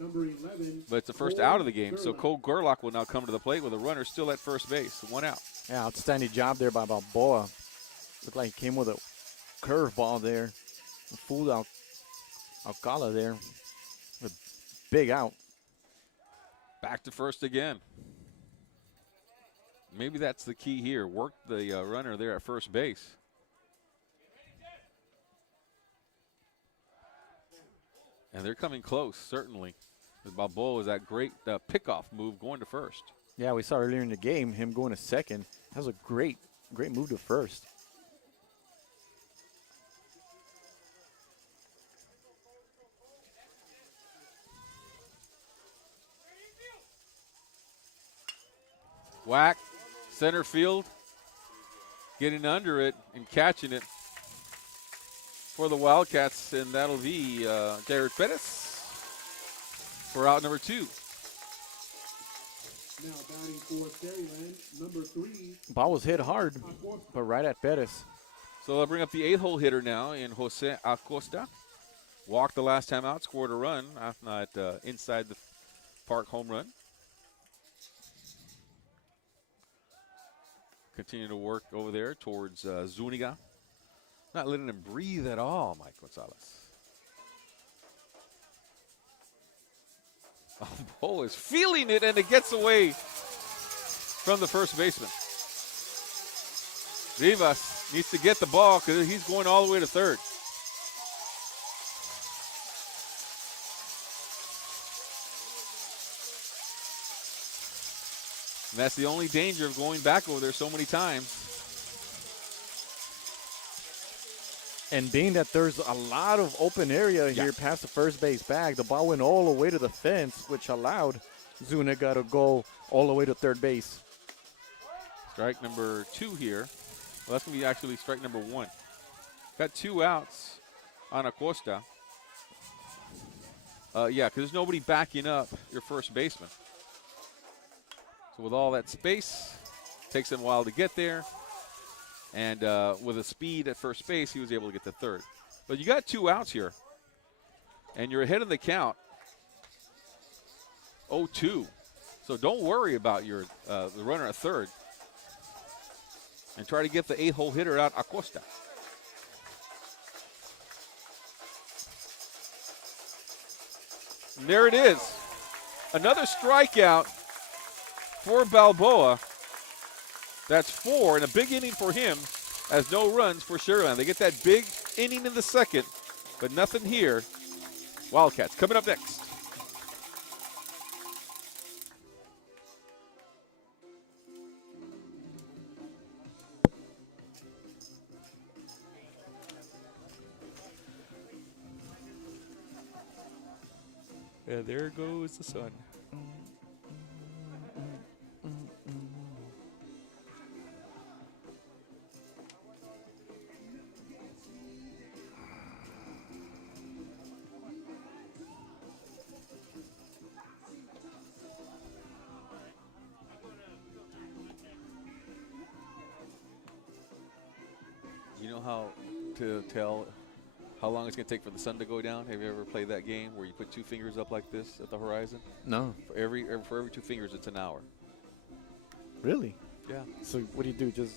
Number 11, But it's the first out of the game. So Cole Gerlach will now come to the plate with a runner still at first base. 1 out. Yeah, outstanding job there by Balboa. Looked like he came with a curveball there. Fooled out Alcala there. A big out. Back to first again. Maybe that's the key here. Work the runner there at first base. And they're coming close, certainly. Balboa is that great pickoff move going to first. Yeah, we saw earlier in the game him going to second. That was a great move to first. Whack, center field, getting under it and catching it for the Wildcats, and that'll be Jared Perez for out number 2. now batting for Sharyland, number 3, Ball was hit hard, but right at Perez. So they'll bring up the 8th hole hitter now in Jose Acosta. Walked the last time out, scored a run, not inside the park home run. Continue to work over there towards Zuniga. Not letting him breathe at all, Mike Gonzalez. Oh, is feeling it, and it gets away from the first baseman. Rivas needs to get the ball because he's going all the way to third. And that's the only danger of going back over there so many times. And being that there's a lot of open area here past the first base bag, the ball went all the way to the fence, which allowed Zuniga to go all the way to third base. Strike number 2 here. Well, that's going to be actually strike number 1. Got 2 outs on Acosta. Yeah, because there's nobody backing up your first baseman. So with all that space, takes him a while to get there. And with a speed at first base, he was able to get to third. But you got 2 outs here. And you're ahead of the count. 0-2. So don't worry about your the runner at third. And try to get the 8th hole hitter out, Acosta. And there it is. Another strikeout for Balboa. That's 4, and a big inning for him as no runs for Sharyland. They get that big inning in the second, but nothing here. Wildcats coming up next. And there goes the sun. You know how to tell how long it's going to take for the sun to go down? Have you ever played that game where you put 2 fingers up like this at the horizon? No. For every 2 fingers, it's an hour. Really? Yeah. So what do you do? Just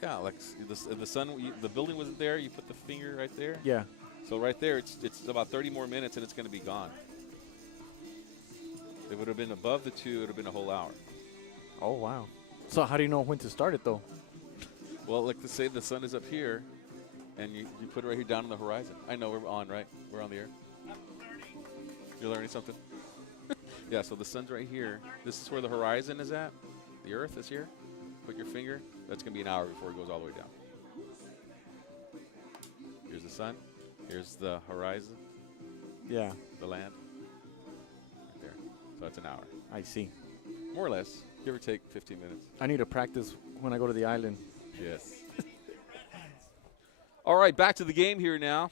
Like the sun, the building wasn't there. You put the finger right there. yeah. So right there, it's about 30 more minutes and it's going to be gone. If it would have been above the 2, it would have been a whole hour. Oh wow. So how do you know when to start it though? Well, like to say the sun is up here, and you put it right here down on the horizon. I know we're on, right? We're on the air. You're learning something? Yeah, so the sun's right here. This is where the horizon is at. The earth is here. Put your finger. That's going to be an hour before it goes all the way down. Here's the sun. Here's the horizon, Yeah. the land. Right there. So that's an hour. I see. More or less. Give or take 15 minutes. I need to practice when I go to the island. Yes. All right, back to the game here now.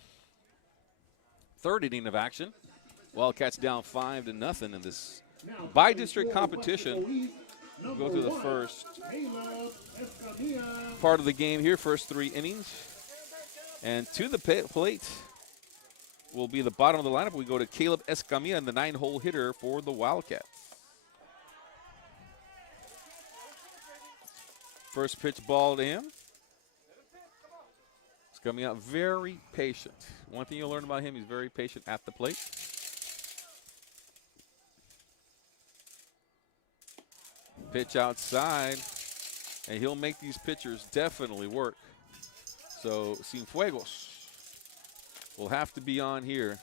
Third inning of action. Wildcats down 5-0 in this by-district competition. We'll go through the first part of the game here, first 3 innings. And to the plate will be the bottom of the lineup. We go to Caleb Escamilla, the 9-hole hitter for the Wildcats. First pitch ball to him. Escamilla, very patient. One thing you'll learn about him, he's very patient at the plate. Pitch outside, and he'll make these pitchers definitely work. So Cienfuegos will have to be on here.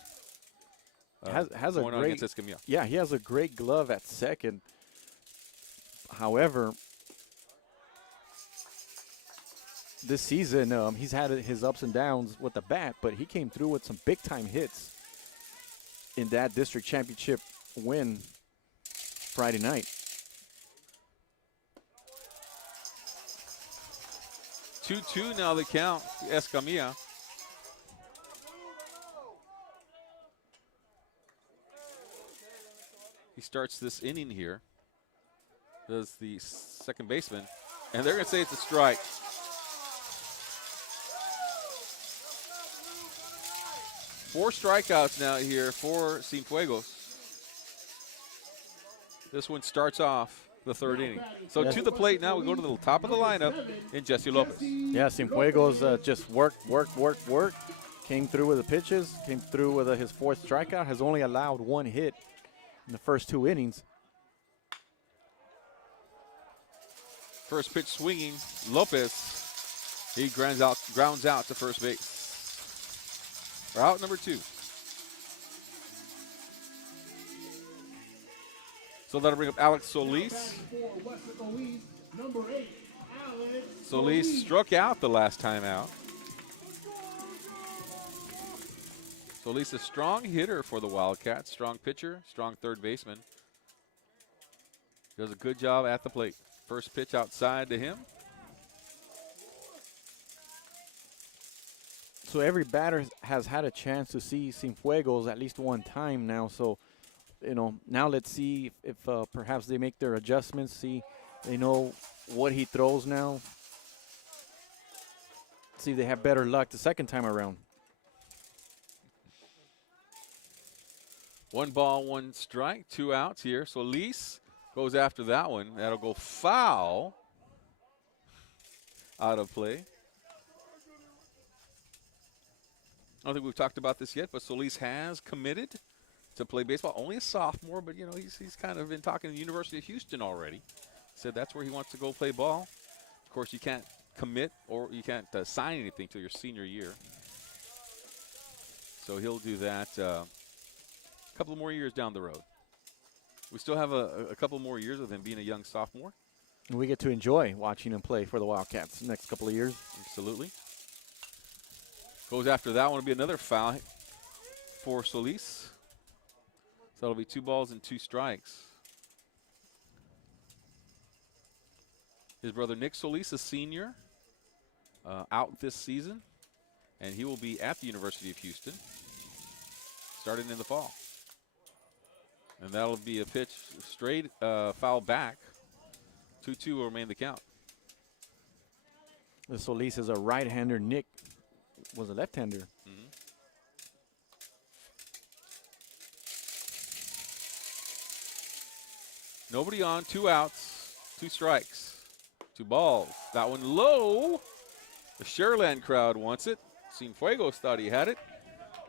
Has a going on great, against Escamilla. yeah, he has a great glove at second. However, this season he's had his ups and downs with the bat, but he came through with some big-time hits in that district championship win Friday night. 2-2 now the count, Escamilla. He starts this inning here. Does the second baseman. And they're going to say it's a strike. Four strikeouts now here for Cienfuegos. This one starts off the third inning. So to the plate now, we go to the top of the lineup in Jesse Lopez. Yeah, Cienfuegos just work. Came through with the pitches, came through with his 4th strikeout, has only allowed 1 hit in the first 2 innings. First pitch swinging, Lopez. He grounds out to first base. Route number 2. So that'll bring up Alex Solis. Solis struck out the last time out. Solis a strong hitter for the Wildcats. Strong pitcher, strong third baseman. Does a good job at the plate. First pitch outside to him. So every batter has had a chance to see Cienfuegos at least one time now. So, now let's see if perhaps they make their adjustments, see they know what he throws now. See if they have better luck the second time around. 1 ball, 1 strike, 2 outs here. Solis goes after that one. That'll go foul. Out of play. I don't think we've talked about this yet, but Solis has committed to play baseball. Only a sophomore, but he's kind of been talking to the University of Houston already. Said that's where he wants to go play ball. Of course, you can't commit or you can't sign anything till your senior year. So he'll do that a couple more years down the road. We still have a couple more years with him being a young sophomore. And we get to enjoy watching him play for the Wildcats the next couple of years. Absolutely. Goes after that one. Will be another foul for Solis. So that'll be 2 balls and 2 strikes. His brother Nick Solis, a senior, out this season, and he will be at the University of Houston starting in the fall. And that'll be a pitch straight foul back. 2-2 will remain the count. The Solis is a right-hander. Nick was a left-hander. Mm-hmm. Nobody on, 2 outs, 2 strikes, 2 balls. That one low. The Sharyland crowd wants it. Cienfuegos thought he had it.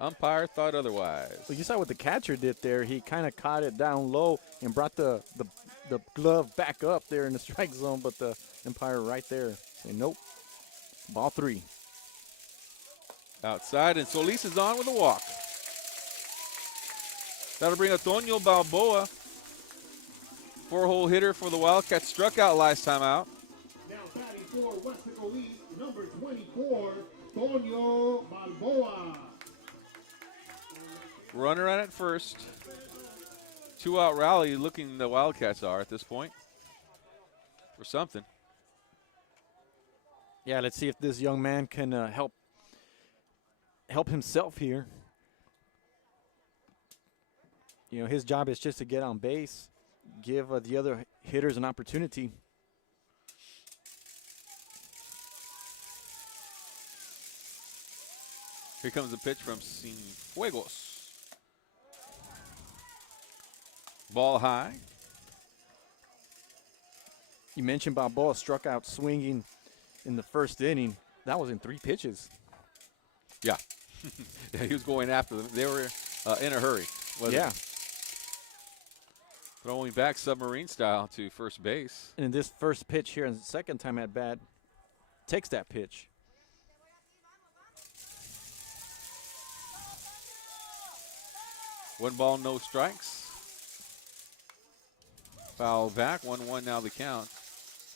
Umpire thought otherwise. So you saw what the catcher did there. He kind of caught it down low and brought the glove back up there in the strike zone, but the umpire right there saying nope. Ball 3. Outside, and Solis is on with a walk. That'll bring Antonio Balboa, 4-hole hitter for the Wildcats. Struck out last time out. Now batting for Weslaco East, number 24, Antonio Balboa. Runner at first. 2-out rally looking the Wildcats are at this point for something. Yeah, let's see if this young man can help help himself here. You know, his job is just to get on base, give the other hitters an opportunity. Here comes the pitch from Cienfuegos. Ball high. You mentioned Balboa struck out swinging in the first inning. That was in 3 pitches. Yeah. Yeah, he was going after them. They were in a hurry. Yeah. Throwing back submarine style to first base. And in this first pitch here, and the second time at bat, takes that pitch. One ball, no strikes. Foul back, 1-1 now the count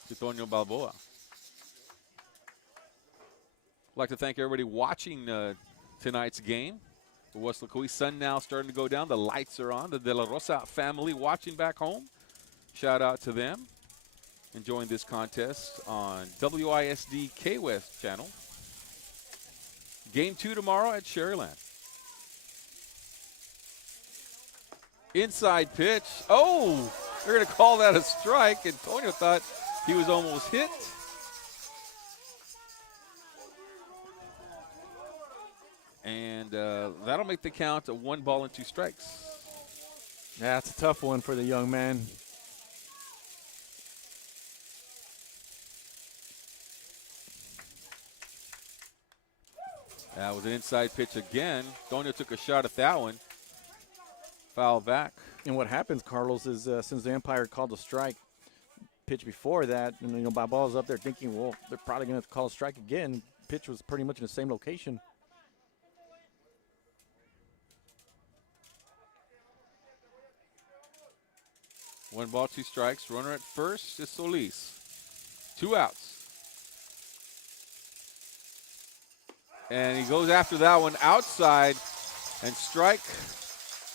to Toño Balboa. I'd like to thank everybody watching tonight's game. The Weslaco sun now starting to go down. The lights are on. The De La Rosa family watching back home. Shout out to them. Enjoying this contest on WISD K-West channel. Game 2 tomorrow at Sharyland. Inside pitch. Oh, they're going to call that a strike, and Toño thought he was almost hit. And that'll make the count of 1 ball and 2 strikes. That's a tough one for the young man. That was an inside pitch again. Toño took a shot at that one. Foul back. And what happens, Carlos, is since the umpire called a strike pitch before that, and you know, Balboa's up there thinking, well, they're probably going to call a strike again. Pitch was pretty much in the same location. One ball, 2 strikes. Runner at first is Solis. 2 outs. And he goes after that one outside and strike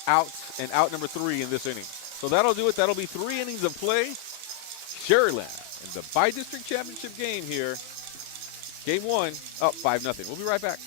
out, and out number 3 in this inning. So that'll do it. That'll be 3 innings of play. Sharyland in the bi-district championship game here. Game 1 up 5-0. We'll be right back.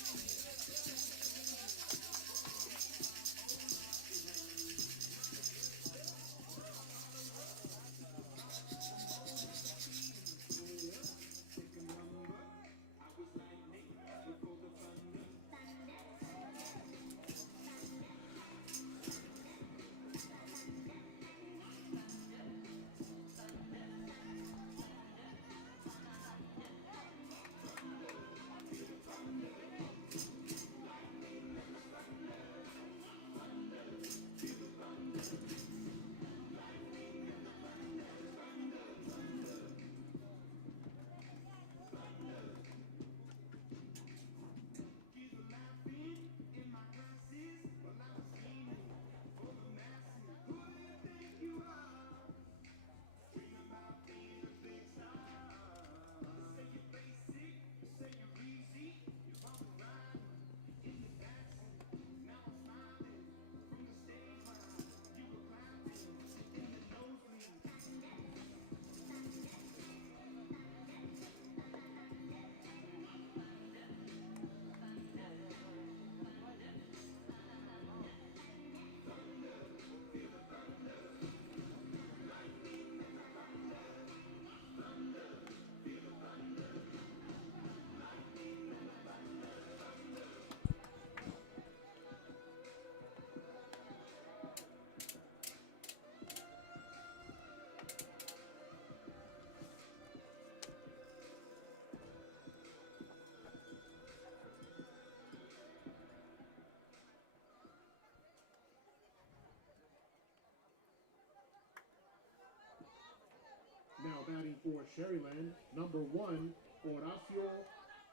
Now batting for Sharyland, number 1, Horacio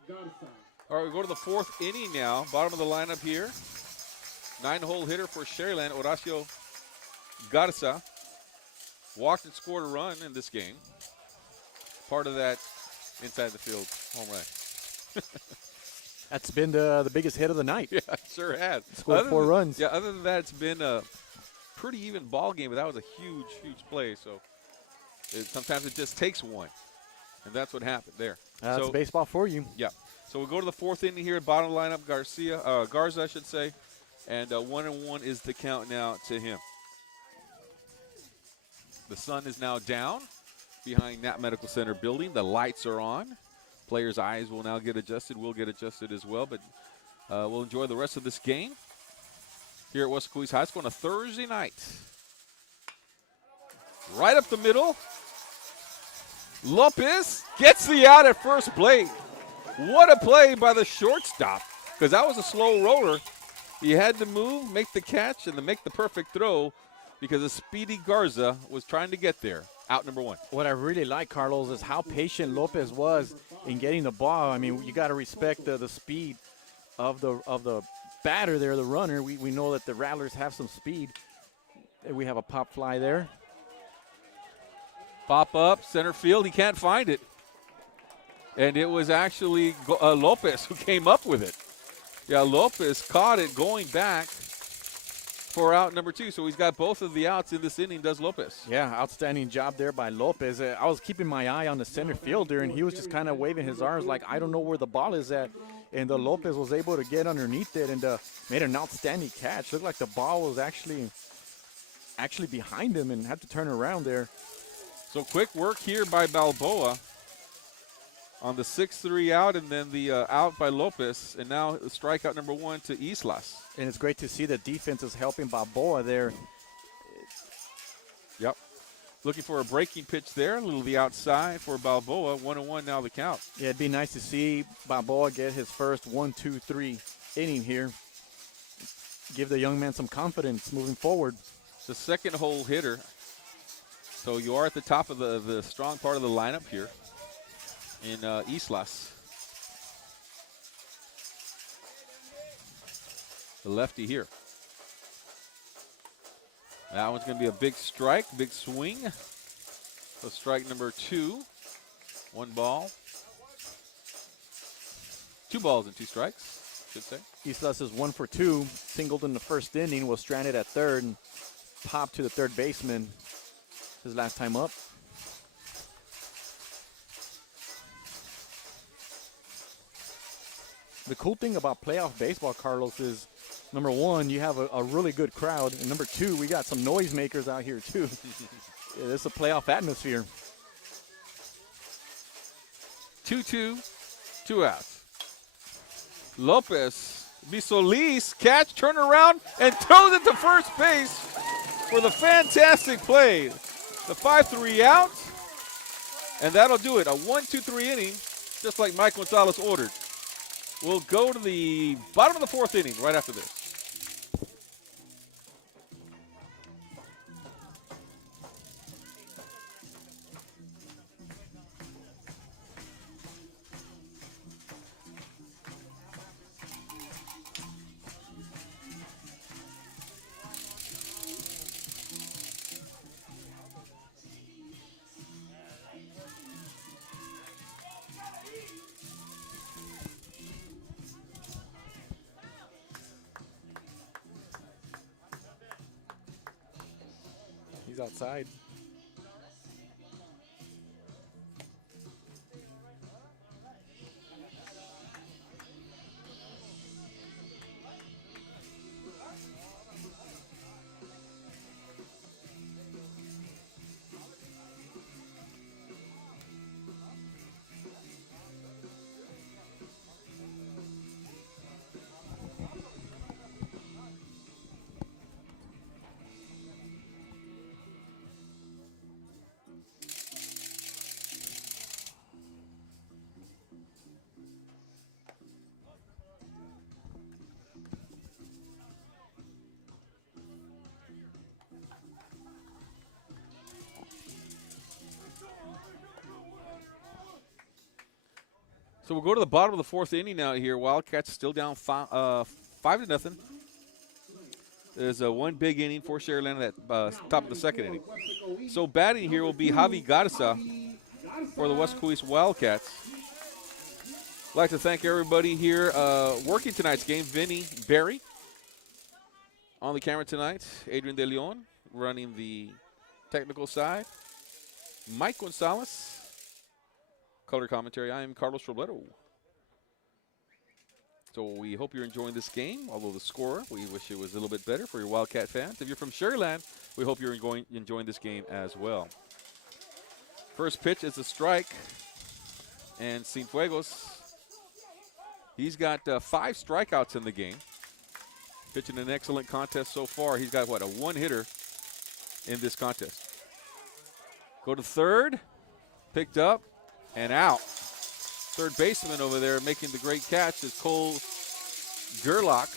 Garza. All right, we go to the 4th inning now. Bottom of the lineup here. 9-hole hitter for Sharyland, Horacio Garza. Walked and scored a run in this game. Part of that inside the field home run. That's been the biggest hit of the night. Yeah, it sure has. Scored 4 runs. Yeah, other than that, it's been a pretty even ball game, but that was a huge, huge play. So sometimes it just takes one, and that's what happened there. That's so, baseball for you. Yeah. So we'll go to the fourth inning here. Bottom lineup, Garza, I should say. And 1-1 is the count now to him. The sun is now down behind Knapp Medical Center building. The lights are on. Players' eyes will now get adjusted. We'll get adjusted as well. But we'll enjoy the rest of this game here at Weslaco High School on a Thursday night. Right up the middle. Lopez gets the out at first plate. What a play by the shortstop, because that was a slow roller. He had to move, make the catch, and to make the perfect throw because a speedy Garza was trying to get there. Out number 1. What I really like, Carlos, is how patient Lopez was in getting the ball. I mean, you got to respect the speed of the batter there, the runner. We know that the Rattlers have some speed. We have a pop fly there. Pop up, center field. He can't find it. And it was actually Lopez who came up with it. Yeah, Lopez caught it going back for out number 2. So he's got both of the outs in this inning, does Lopez. Yeah, outstanding job there by Lopez. I was keeping my eye on the center fielder, and he was just kind of waving his arms like, I don't know where the ball is at. And Lopez was able to get underneath it and made an outstanding catch. Looked like the ball was actually behind him and had to turn around there. So quick work here by Balboa on the 6-3 out, and then the out by Lopez, and now strikeout number 1 to Islas. And it's great to see the defense is helping Balboa there. Yep. Looking for a breaking pitch there, a little to the outside for Balboa. 1-1 now the count. Yeah, it'd be nice to see Balboa get his first 1-2-3 inning here. Give the young man some confidence moving forward. The second hole hitter. So you are at the top of the strong part of the lineup here in Islas. The lefty here. That one's going to be a big strike, big swing. So strike number 2. 1 ball. 2 balls and 2 strikes, I should say. Islas is 1 for 2. Singled in the first inning, was stranded at third, and popped to the third baseman his last time up. The cool thing about playoff baseball, Carlos, is number 1, you have a really good crowd, and number 2, we got some noisemakers out here too. Yeah, this is a playoff atmosphere. 2-2, 2 outs. Lopez, Bisolis, catch, turn around, and throws it to first base for the fantastic play. The 5-3 out, and that'll do it. A 1-2-3 inning, just like Mike Gonzalez ordered. We'll go to the bottom of the 4th inning right after this. He's outside. So we'll go to the bottom of the 4th inning now here. Wildcats still down 5-0. There's one big inning for Sharyland at top of the 2nd inning. So batting here will be Javi Garza for the Weslaco Wildcats. I'd like to thank everybody here working tonight's game. Vinny Berry on the camera tonight. Adrian De Leon running the technical side. Mike Gonzalez, color commentary. I am Carlos Robledo. So we hope you're enjoying this game, although the score, we wish it was a little bit better for your Wildcat fans. If you're from Sharyland, we hope you're enjoying this game as well. First pitch is a strike, and Cienfuegos, he's got 5 strikeouts in the game. Pitching an excellent contest so far. He's got, what, a one-hitter in this contest. Go to third, picked up, and out. Third baseman over there making the great catch is Cole Gerlach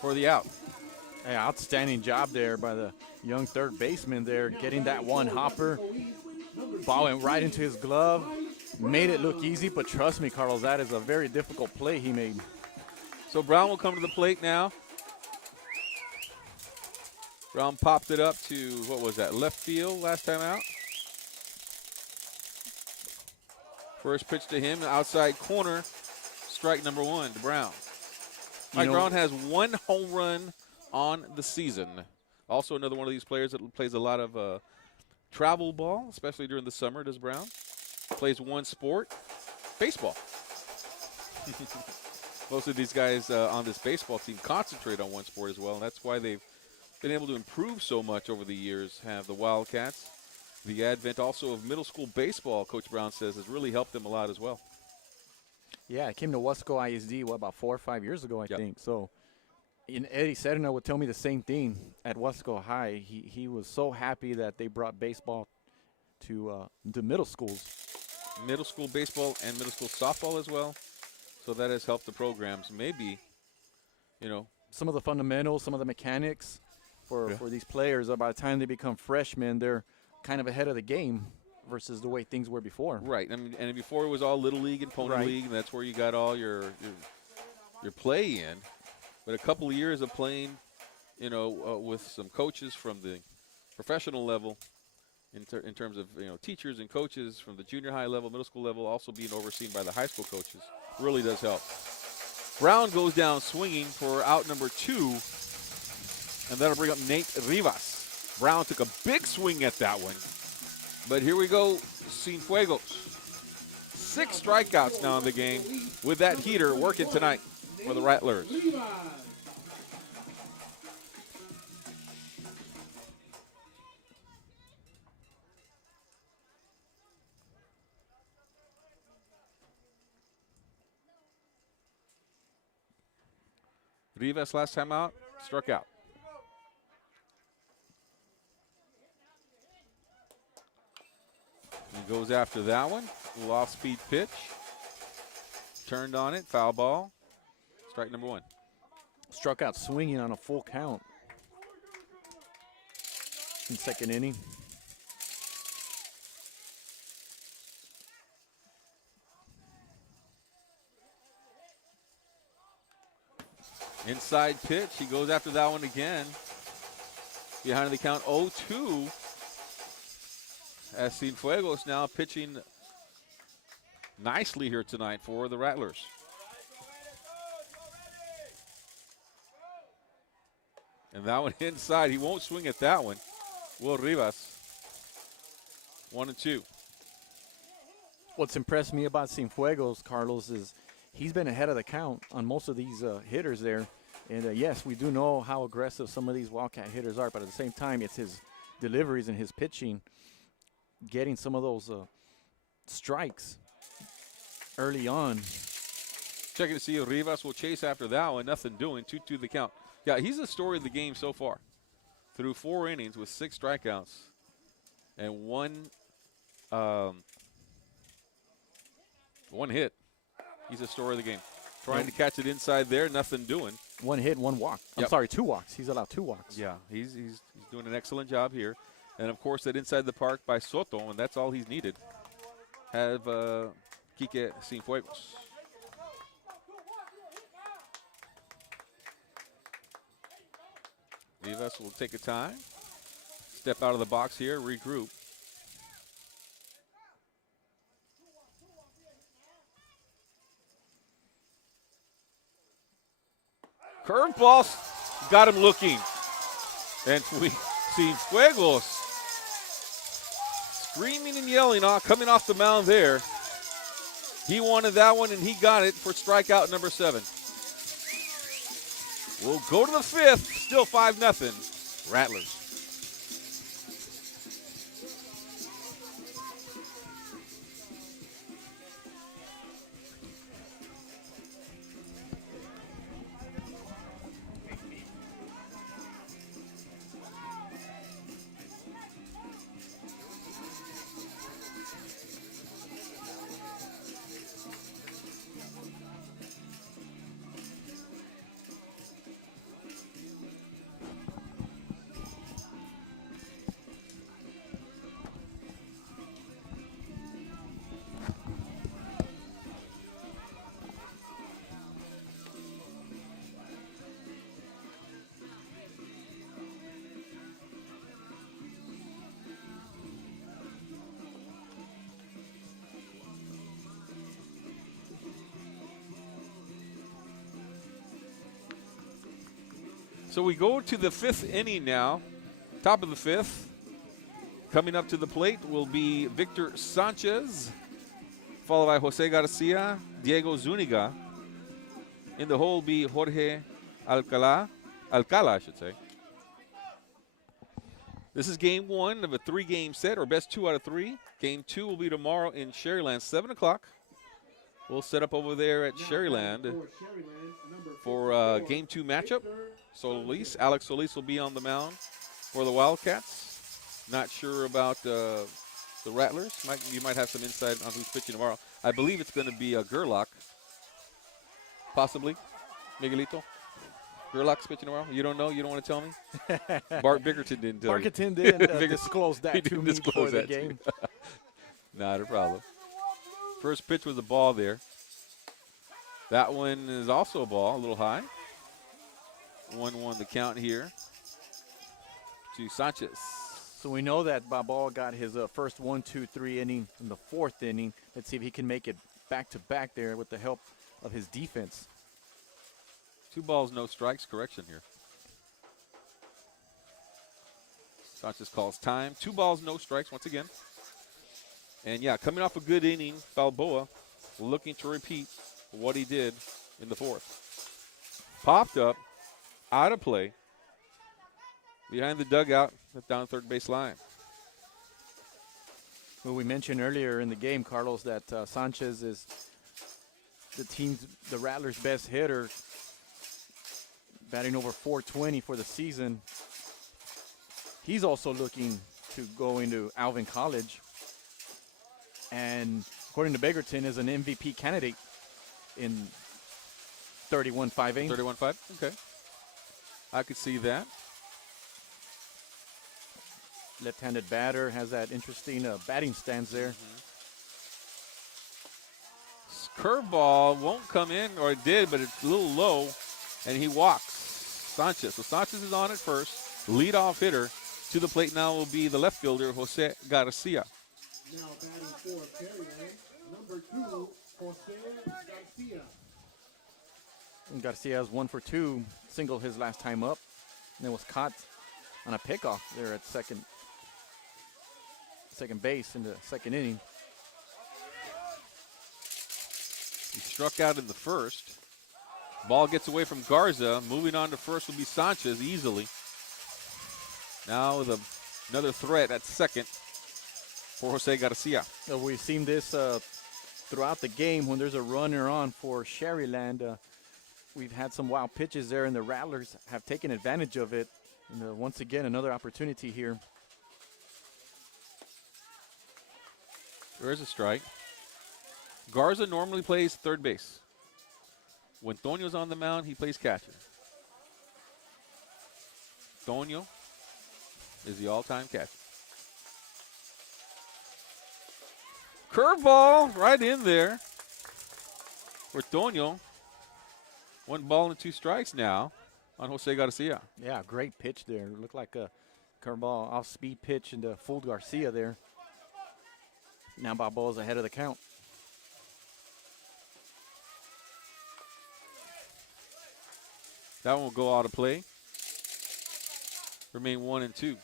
for the out. Hey, outstanding job there by the young third baseman there, getting that one hopper. Ball went right into his glove. Made it look easy, but trust me, Carlos, that is a very difficult play he made. So Brown will come to the plate now. Brown popped it up to, what was that, left field last time out. First pitch to him, outside corner, strike number 1 to Brown. Mike Brown has 1 home run on the season. Also another one of these players that plays a lot of travel ball, especially during the summer, does Brown. Plays one sport, baseball. Most of these guys on this baseball team concentrate on one sport as well, and that's why they've been able to improve so much over the years, have the Wildcats. The advent also of middle school baseball, Coach Brown says, has really helped them a lot as well. Yeah, I came to Weslaco ISD, about 4 or 5 years ago, I think. So Eddie Serna would tell me the same thing at Weslaco High. He was so happy that they brought baseball to middle schools. Middle school baseball and middle school softball as well. So that has helped the programs. Maybe, some of the fundamentals, some of the mechanics for these players, by the time they become freshmen, they're kind of ahead of the game versus the way things were before. Right. And before it was all Little League and Pony League, and that's where you got all your play in. But a couple of years of playing, with some coaches from the professional level, in terms of teachers and coaches from the junior high level, middle school level, also being overseen by the high school coaches, really does help. Brown goes down swinging for out number 2, and that'll bring up Nate Rivas. Brown took a big swing at that one, but here we go, Cienfuegos. 6 strikeouts now in the game with that heater working tonight for the Rattlers. Rivas last time out, struck out. He goes after that one. A little off-speed pitch. Turned on it, foul ball. Strike number 1. Struck out swinging on a full count in second inning. Inside pitch. He goes after that one again. Behind the count 0-2. As Cienfuegos now pitching nicely here tonight for the Rattlers. And that one inside. He won't swing at that one. Will Rivas. 1-2. What's impressed me about Cienfuegos, Carlos, is he's been ahead of the count on most of these hitters there. And yes, we do know how aggressive some of these Wildcat hitters are, but at the same time, it's his deliveries and his pitching, getting some of those strikes early on. Checking to see if Rivas will chase after that one. Nothing doing. 2-2 the count. Yeah, he's the story of the game so far. Through 4 innings with 6 strikeouts and one hit. He's the story of the game. Trying to catch it inside there, nothing doing. 1 hit, 1 walk. I'm sorry, 2 walks. He's allowed 2 walks. Yeah, he's doing an excellent job here. And, of course, that inside the park by Soto, and that's all he's needed. Have Quique Cienfuegos. Rivas will take a time. Step out of the box here, regroup. Curveball got him looking. And we see Fuegos screaming and yelling coming off the mound there. He wanted that one, and he got it for strikeout number 7. We'll go to the 5th, still 5-0, Rattlers. So we go to the 5th inning now, top of the 5th. Coming up to the plate will be Victor Sanchez, followed by Jose Garcia, Diego Zuniga. In the hole will be Jorge Alcala, I should say. This is game 1 of a 3-game set, or best 2 out of 3. Game 2 will be tomorrow in Sharyland, 7 o'clock. We'll set up over there at Sharyland for game 2 matchup. Alex Solis will be on the mound for the Wildcats. Not sure about the Rattlers. You might have some insight on who's pitching tomorrow. I believe it's going to be Gerlach, possibly. Miguelito. Gerlach's pitching tomorrow. You don't know? You don't want to tell me? Bart Bickerton didn't tell you. Bickerton didn't disclose that to me before the game. Not a problem. First pitch was a ball there. That one is also a ball, a little high. 1-1 the count here to Sanchez. So we know that Babal got his first 1, 2, 3 inning in the 4th inning. Let's see if he can make it back-to-back there with the help of his defense. 2 balls, no strikes. Correction here. Sanchez calls time. 2 balls, no strikes once again. And, yeah, coming off a good inning, Balboa looking to repeat what he did in the 4th. Popped up, out of play, behind the dugout, down third base line. Well, we mentioned earlier in the game, Carlos, that Sanchez is the Rattlers' best hitter, batting over 420 for the season. He's also looking to go into Alvin College, and according to Bickerton, is an MVP candidate in 31-5 innings. 31-5, okay. I could see that. Left-handed batter, has that interesting batting stance there. Curveball won't come in, or it did, but it's a little low, and he walks Sanchez. So Sanchez is on at first. Leadoff hitter to the plate now will be the left fielder, Jose Garcia. Now batting for Sharyland, number 2, Jose Garcia. And Garcia has 1 for 2, single his last time up, and then was caught on a pickoff there at second base in the 2nd inning. He struck out in the 1st. Ball gets away from Garza. Moving on to first will be Sanchez easily. Now with another threat at second for Jose Garcia. So we've seen this throughout the game when there's a runner on for Sharyland. We've had some wild pitches there, and the Rattlers have taken advantage of it. And once again, another opportunity here. There is a strike. Garza normally plays third base. When Toño's on the mound, he plays catcher. Toño is the all-time catcher. Curveball right in there for Toño. 1 ball and 2 strikes now on Jose Garcia. Yeah, great pitch there. It looked like a curveball off-speed pitch and fooled Garcia there. Now Balboa's ahead of the count. That one will go out of play. Remain 1 and 2.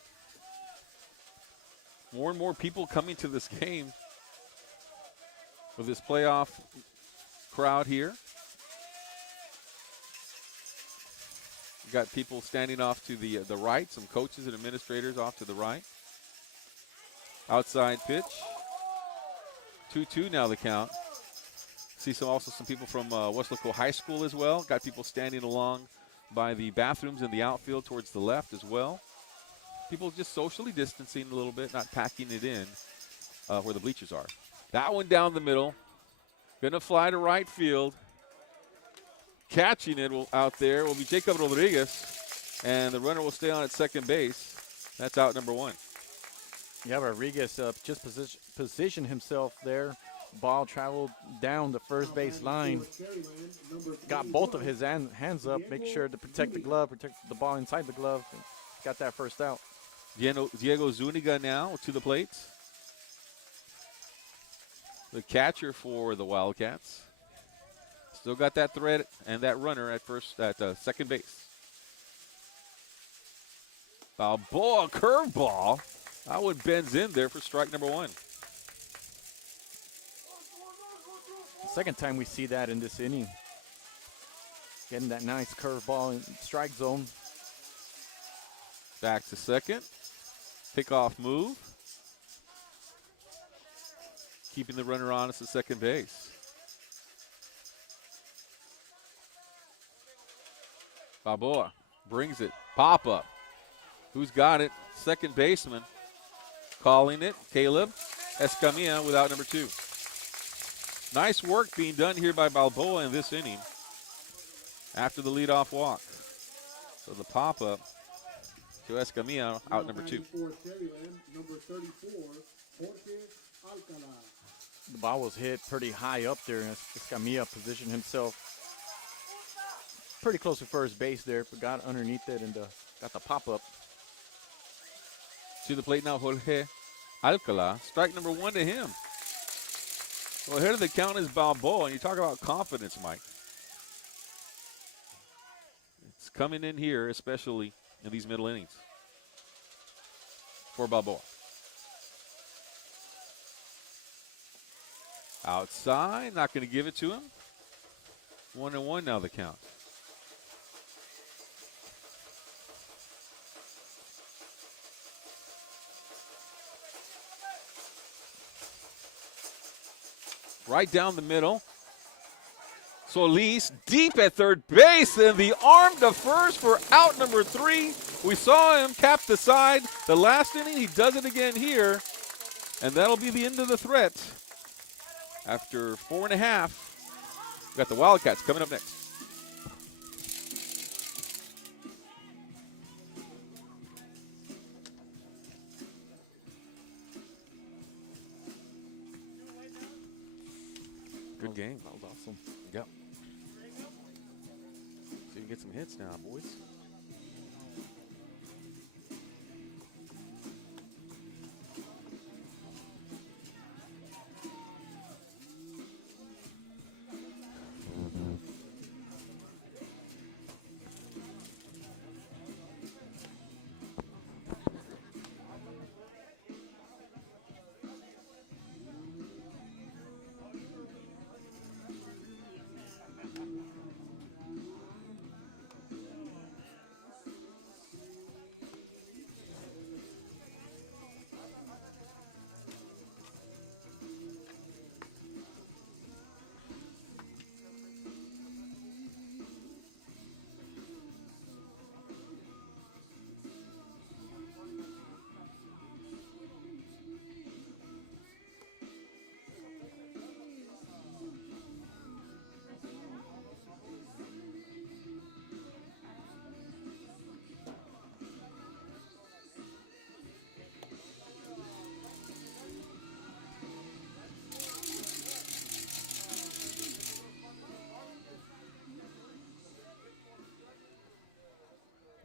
More and more people coming to this game. with this playoff crowd here. We got people standing off to the right, some coaches and administrators off to the right. Outside pitch. 2-2 now the count. See some people from Weslaco High School as well. Got people standing along by the bathrooms in the outfield towards the left as well. People just socially distancing a little bit, not packing it in where the bleachers are. That one down the middle. Gonna fly to right field. Catching it out there will be Jacob Rodriguez, and the runner will stay on at second base. That's out number 1. Yeah, Rodriguez just positioned himself there. Ball traveled down the first base line. Got both of his hands up, make sure to protect the glove, protect the ball inside the glove. Got that first out. Diego Zuniga now to the plate. The catcher for the Wildcats. Still got that threat and that runner at second base. Balboa curveball. That one bends in there for strike number 1. Second time we see that in this inning. Getting that nice curveball in strike zone. Back to second. Pickoff move. Keeping the runner honest at second base. Balboa brings it. Pop up. Who's got it? Second baseman. Calling it. Caleb Escamilla with out number 2. Nice work being done here by Balboa in this inning after the leadoff walk. So the pop up to Escamilla, out number 2. The ball was hit pretty high up there, and Escamilla positioned himself pretty close to first base there, but got underneath it and got the pop up. To the plate now, Jorge Alcala. Strike number 1 to him. Well, ahead of the count is Balboa, and you talk about confidence, Mike. It's coming in here, especially in these middle innings for Balboa. Outside, not going to give it to him. 1-1 now the count. Right down the middle. Solis deep at third base, and the arm to first for out number 3. We saw him cap the side the last inning. He does it again here, and that'll be the end of the threat. After 4.5, we got the Wildcats coming up next. Good game. That was awesome. Yep. So you can get some hits now, boys.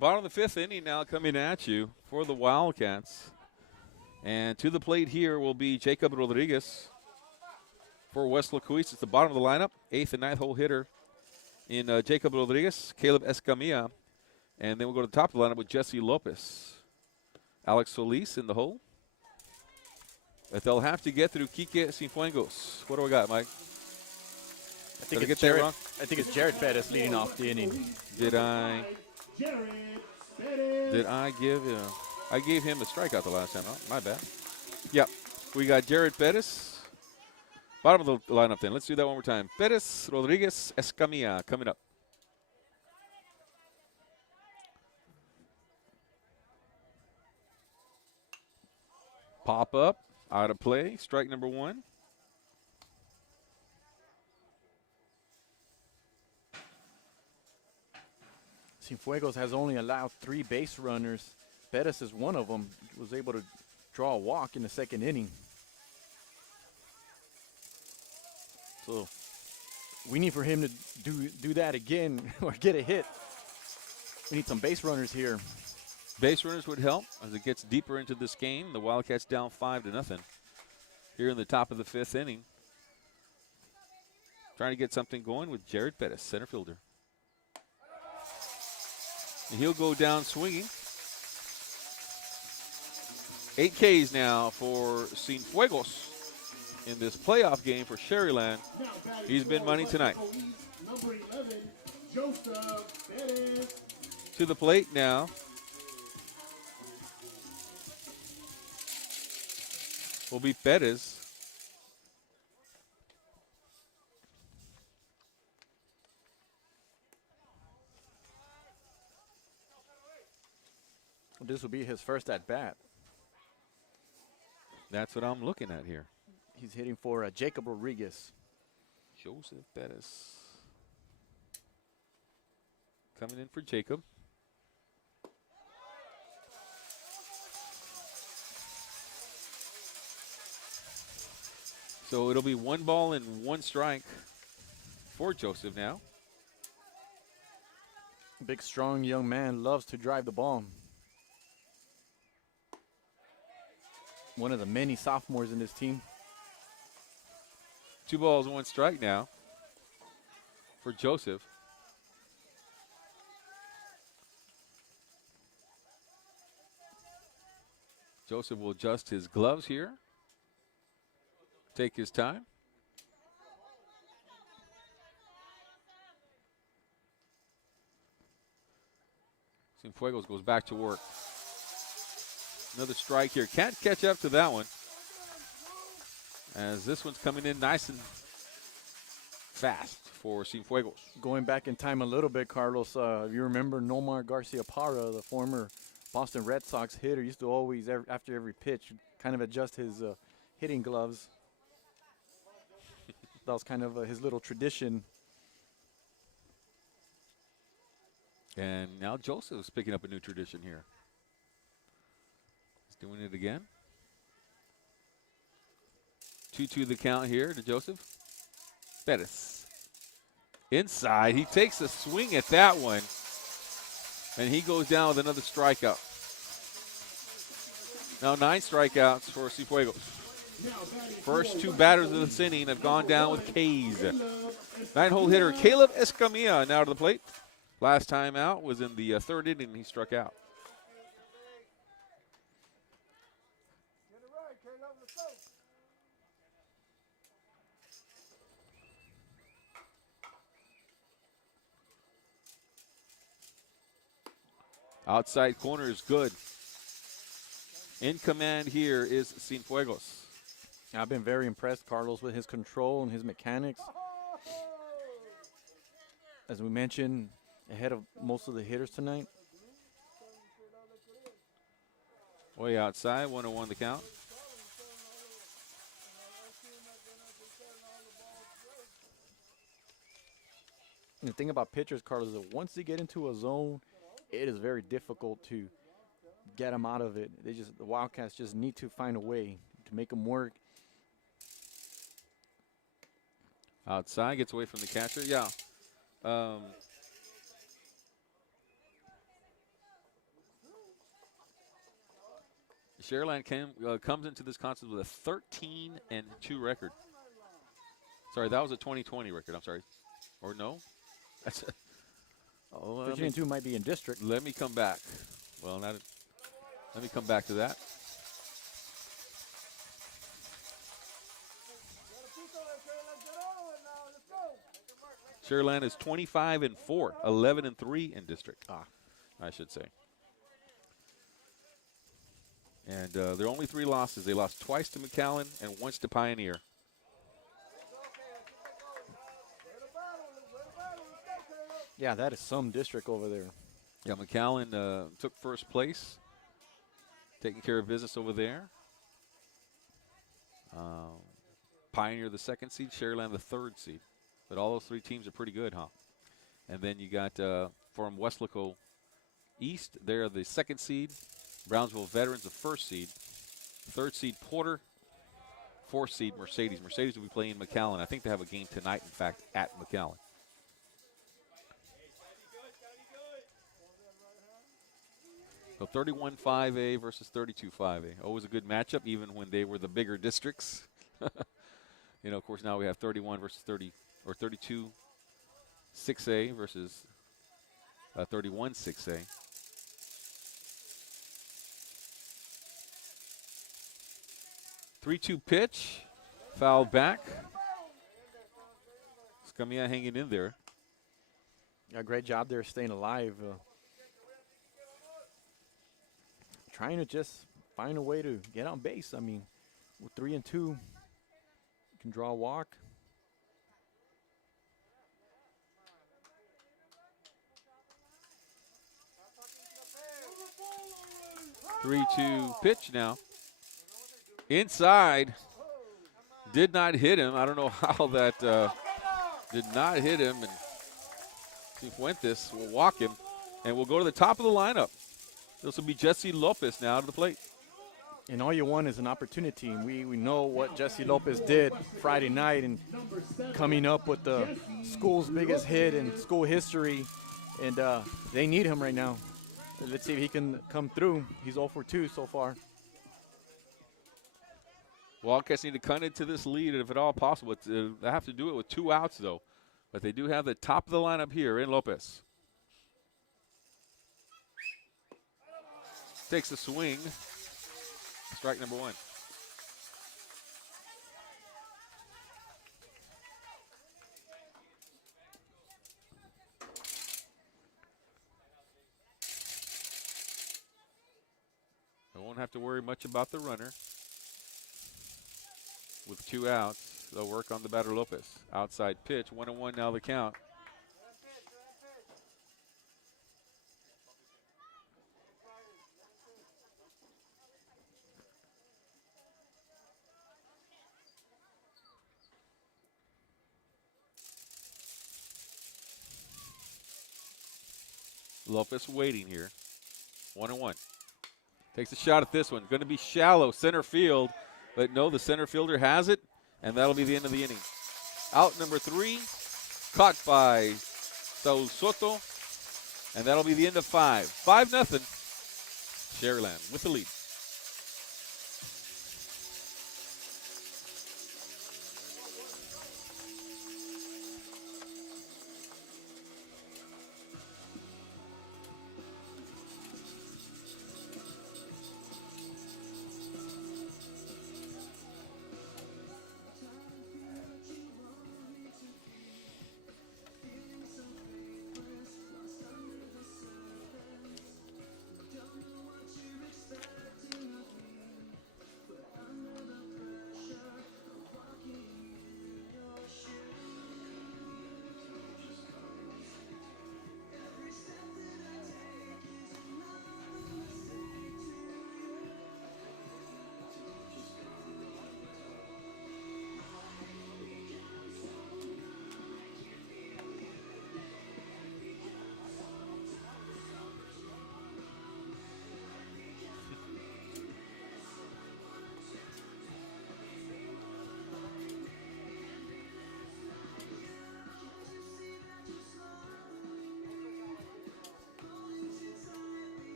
Bottom of the 5th inning now coming at you for the Wildcats. And to the plate here will be Jacob Rodriguez for Weslaco. It's the bottom of the lineup. 8th and 9th hole hitter in Jacob Rodriguez, Caleb Escamilla. And then we'll go to the top of the lineup with Jesse Lopez. Alex Solis in the hole. that they'll have to get through Quique Cienfuegos. What do we got, Mike? I think Did I it's get that Jared. wrong? I think it's Jared Pettis leading off the inning. Did I Jared Pettis. Did I give him? I gave him a strikeout the last time. Oh, my bad. Yep. We got Jared Pettis. Bottom of the lineup then. Let's do that one more time. Pettis, Rodriguez, Escamilla coming up. Pop up, out of play, strike number 1. Cienfuegos has only allowed 3 base runners. Pettis is one of them. Was able to draw a walk in the second inning. So we need for him to do that again or get a hit. We need some base runners here. Base runners would help as it gets deeper into this game. The Wildcats down 5-0 here in the top of the 5th inning. Trying to get something going with Jared Pettis, center fielder. And he'll go down swinging. 8 Ks now for Cienfuegos in this playoff game for Sharyland. He's been money tonight. Number 11, Joseph Pettis. To the plate now. Will be Pettis. This will be his first at bat. That's what I'm looking at here. He's hitting for Jacob Rodriguez. Joseph Pettis. Coming in for Jacob. So it'll be 1 ball and 1 strike for Joseph now. Big, strong young man, loves to drive the ball. One of the many sophomores in this team. 2 balls, 1 strike now for Joseph. Joseph will adjust his gloves here. Take his time. Cienfuegos goes back to work. Another strike here. Can't catch up to that one. As this one's coming in nice and fast for Cienfuegos. Going back in time a little bit, Carlos, if you remember Nomar Garcia-Parra, the former Boston Red Sox hitter, used to always, after every pitch, kind of adjust his hitting gloves. That was kind of his little tradition. And now Joseph's picking up a new tradition here. He's doing it again. 2-2 the count here to Joseph. Pettis. Inside. He takes a swing at that one. And he goes down with another strikeout. Now 9 strikeouts for Cienfuegos. First 2 batters of this inning have gone down with K's. 9-hole hitter Caleb Escamilla now to the plate. Last time out was in the 3rd inning. He struck out. Outside corner is good. In command here is Cienfuegos. I've been very impressed, Carlos, with his control and his mechanics. As we mentioned, ahead of most of the hitters tonight. Way outside, 1-1 the count. And the thing about pitchers, Carlos, is that once they get into a zone, it is very difficult to get them out of it. The Wildcats just need to find a way to make them work. Outside, gets away from the catcher. Yeah. Sharyland comes into this contest with a 13-2 record. Sorry, that was a 2020 record. I'm sorry. Or no? That's 13-2 might be in district. Let me come back. Well, let me come back to that. Sharyland is 25-4, 11-3 in district. I should say. And their only 3 losses. They lost twice to McAllen and once to Pioneer. Yeah, that is some district over there. Yeah, McAllen took first place, taking care of business over there. Pioneer the 2nd seed, Sharyland the 3rd seed. But all those 3 teams are pretty good, huh? And then you got from Weslaco East, they're the 2nd seed. Brownsville Veterans the 1st seed. 3rd seed Porter. 4th seed Mercedes. Mercedes will be playing McAllen. I think they have a game tonight, in fact, at McAllen. So 31-5A versus 32-5A. Always a good matchup, even when they were the bigger districts. You know, of course, now we have 31 versus 30, or 32 6A versus 31 6A. Three-two pitch, foul back. Scamilla hanging in there. Yeah, great job there staying alive. Trying to just find a way to get on base. I mean, with 3-2, you can draw a walk. 3-2 pitch now. Inside. Did not hit him. I don't know how that did not hit him. And Cifuentes will walk him. And we'll go to the top of the lineup. This will be Jesse Lopez now to the plate. And all you want is an opportunity. And we know what Jesse Lopez did Friday night and coming up with the school's biggest hit in school history. And they need him right now. Let's see if he can come through. He's 0 for 2 so far. Wildcats need to cut into this lead if at all possible. They have to do it with 2 outs, though. But they do have the top of the lineup here in Lopez. Takes a swing. Strike number 1. They won't have to worry much about the runner. With 2 outs, they'll work on the batter Lopez. Outside pitch, 1-1 now the count. Lopez waiting here. 1-1. Takes a shot at this one. Going to be shallow center field. But no, the center fielder has it, and that'll be the end of the inning. Out number 3, caught by Saul Soto, and that'll be the end of 5. 5-0. Sharyland with the lead.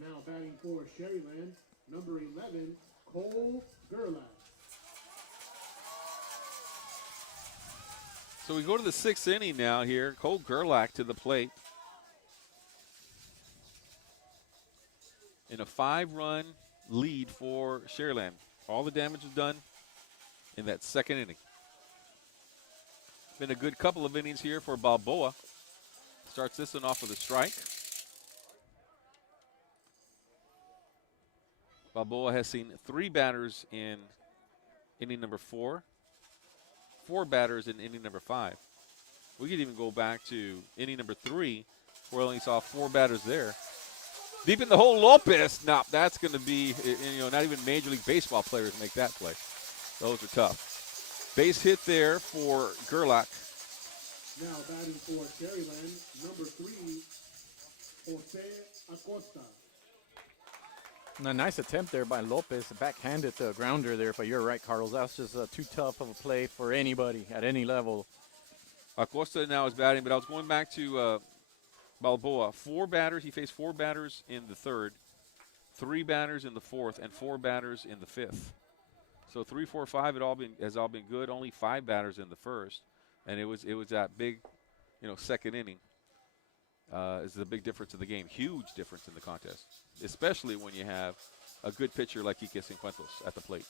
Now batting for Sharyland, number 11, Cole Gerlach. So we go to the 6th inning now here. Cole Gerlach to the plate. 5-run lead for Sharyland. All the damage was done in that second inning. Been a good couple of innings here for Balboa. Starts this one off with a strike. Balboa has seen 3 batters in inning number 4, 4 batters in inning number 5. We could even go back to inning number 3, where we only saw 4 batters there. Deep in the hole, Lopez. No, that's going to be, not even Major League Baseball players make that play. Those are tough. Base hit there for Gerlach. Now batting for Sharyland, number 3, Jose Acosta. A nice attempt there by Lopez, backhanded the grounder there, but you're right, Carlos. That's just too tough of a play for anybody at any level. Acosta now is batting, but I was going back to Balboa. 4 batters. He faced 4 batters in the 3rd, 3 batters in the 4th, and 4 batters in the 5th. So 3, 4, 5 has all been good. Only 5 batters in the 1st, and it was that big, second inning. Is the big difference in the game. Huge difference in the contest, especially when you have a good pitcher like Ike Cienfuegos at the plate.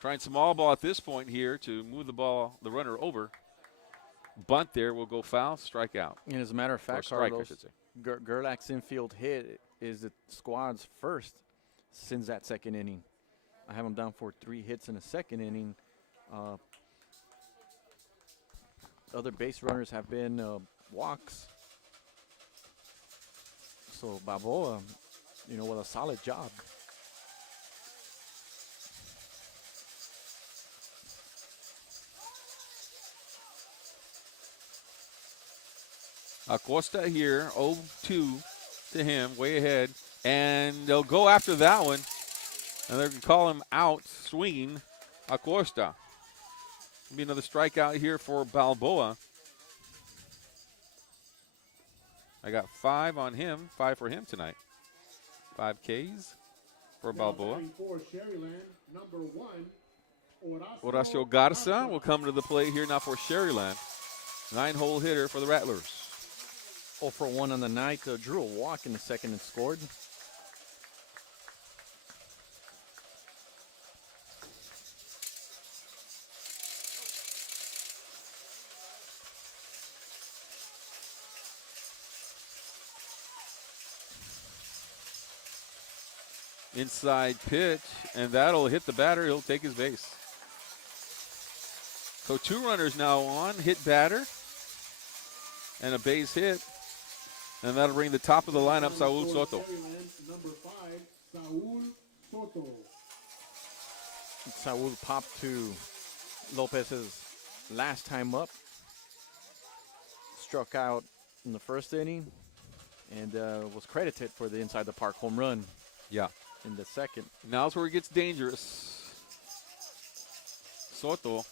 Trying small ball at this point here to move the runner over. Bunt there will go foul, strike out. And as a matter of fact, strike, Carlos, I should say. Gerlach's infield hit is the squad's first since that second inning. I have him down for 3 hits in the second inning. Other base runners have been walks. So Balboa, with a solid job. Acosta here, 0-2 to him, way ahead. And they'll go after that one. And they're going to call him out, swinging Acosta. Be another strikeout here for Balboa. I got 5 on him, 5 for him tonight. 5 Ks for Balboa. For Sharyland, number 1, Horacio Garza will come to the plate here now for Sharyland. 9-hole hitter for the Rattlers. 0 for 1 on the night. Drew a walk in the second and scored. Inside pitch, and that'll hit the batter. He'll take his base. So 2 runners now on, hit batter, and a base hit. And that'll bring the top of the lineup, Saul Soto. Number 5, Saul Soto. Saul popped to Lopez's last time up. Struck out in the first inning, and was credited for the inside the park home run. Yeah. In the second. Now's where it gets dangerous. Soto,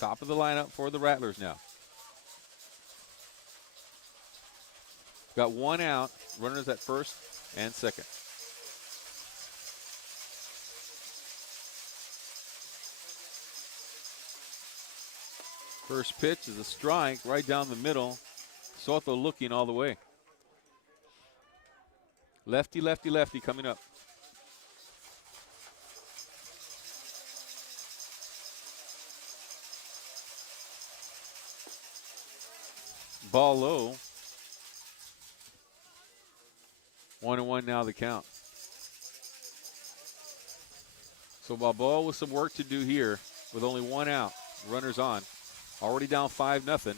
top of the lineup for the Rattlers now. Got 1 out, runners at first and second. First pitch is a strike right down the middle. Soto looking all the way. Lefty, lefty, lefty coming up. Ball low. 1-1 now the count. So Balboa with some work to do here with only 1 out. Runners on. Already down 5-0.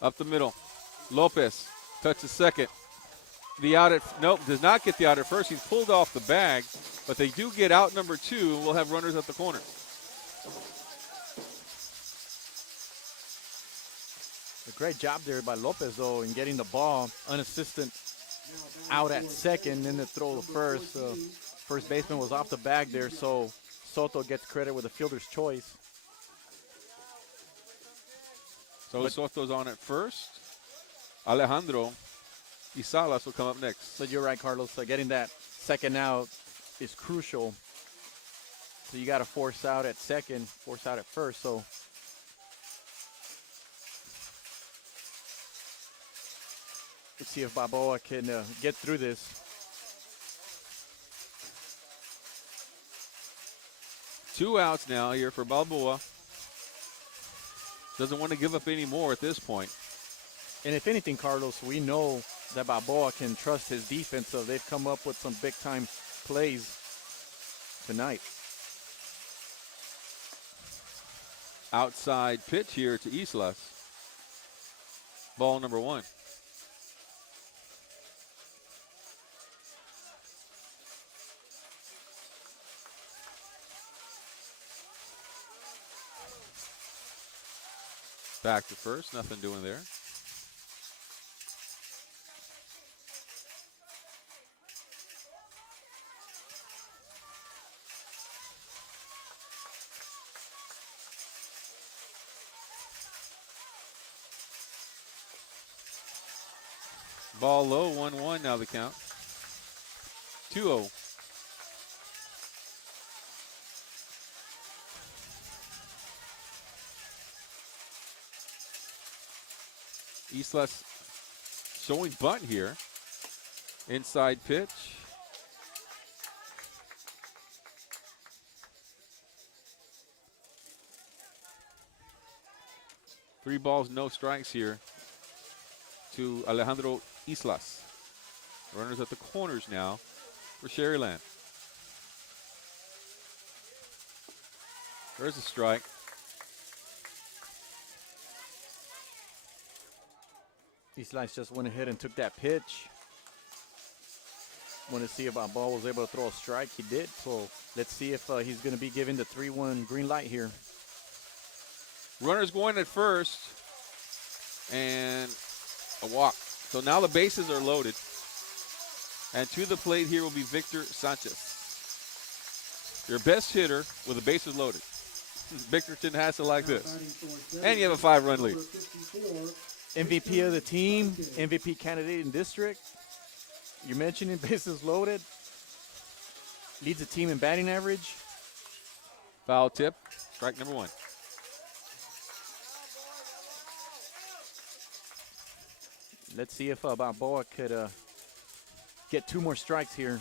Up the middle. Lopez touches second. The out at, nope, does not get the out at first. He's pulled off the bag, but they do get out number 2, and we'll have runners at the corner. A great job there by Lopez, though, in getting the ball unassisted out at second, and then to throw the first. First baseman was off the bag there, so Soto gets credit with a fielder's choice. So Soto's on at first. Alejandro Isalas will come up next. So you're right, Carlos. Getting that second out is crucial. So you got to force out at second, force out at first. So Let's see if Balboa can get through this. Two outs now here for Balboa. Doesn't want to give up any more at this point. And if anything, Carlos, we know that Balboa can trust his defense, so they've come up with some big-time plays tonight. Outside pitch here to Islas. Ball number 1. Back to first, nothing doing there. Ball low, 1-1 now the count. 2-0. Islas showing bunt here. Inside pitch. Three balls, no strikes here to Alejandro Islas. Runners at the corners now for Sharyland. There's a strike. Islas just went ahead and took that pitch. Want to see if Balboa was able to throw a strike. He did. So let's see if he's going to be given the 3-1 green light here. Runners going at first and a walk. So now the bases are loaded. And to the plate here will be Victor Sanchez. Your best hitter with the bases loaded. Bickerton has to like this. And you have a 5-run lead. MVP of the team, MVP candidate in district. You're mentioning bases loaded. Leads the team in batting average. Foul tip, strike number 1. Let's see if Balboa could get 2 more strikes here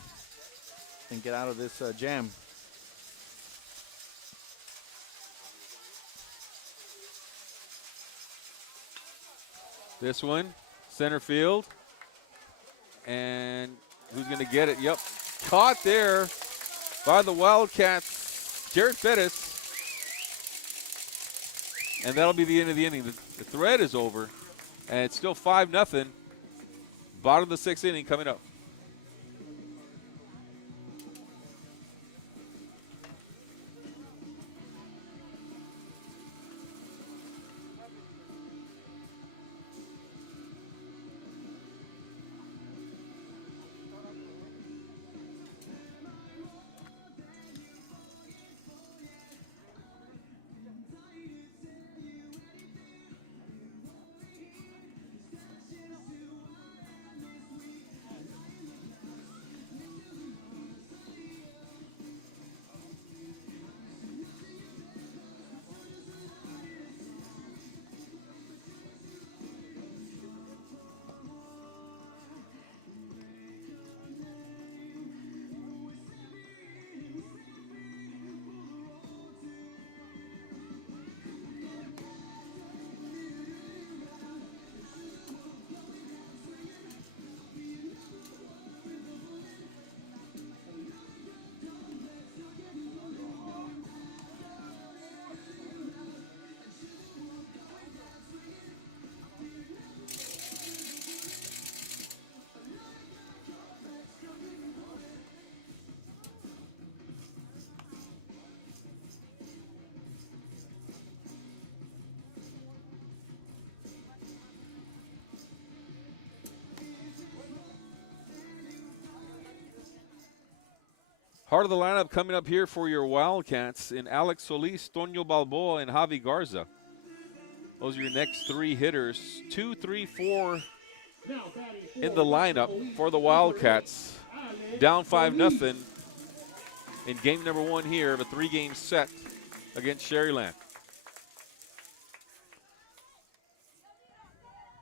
and get out of this jam. This one, center field. And who's going to get it? Yep. Caught there by the Wildcats, Jared Fettis. And that'll be the end of the inning. The thread is over. And it's still 5-0. Bottom of the 6th inning coming up. Heart of the lineup coming up here for your Wildcats in Alex Solis, Toño Balboa, and Javi Garza. Those are your next 3 hitters. 2, 3, 4 in the lineup for the Wildcats. Down 5-0 in game number 1 here of a 3-game set against Sharyland.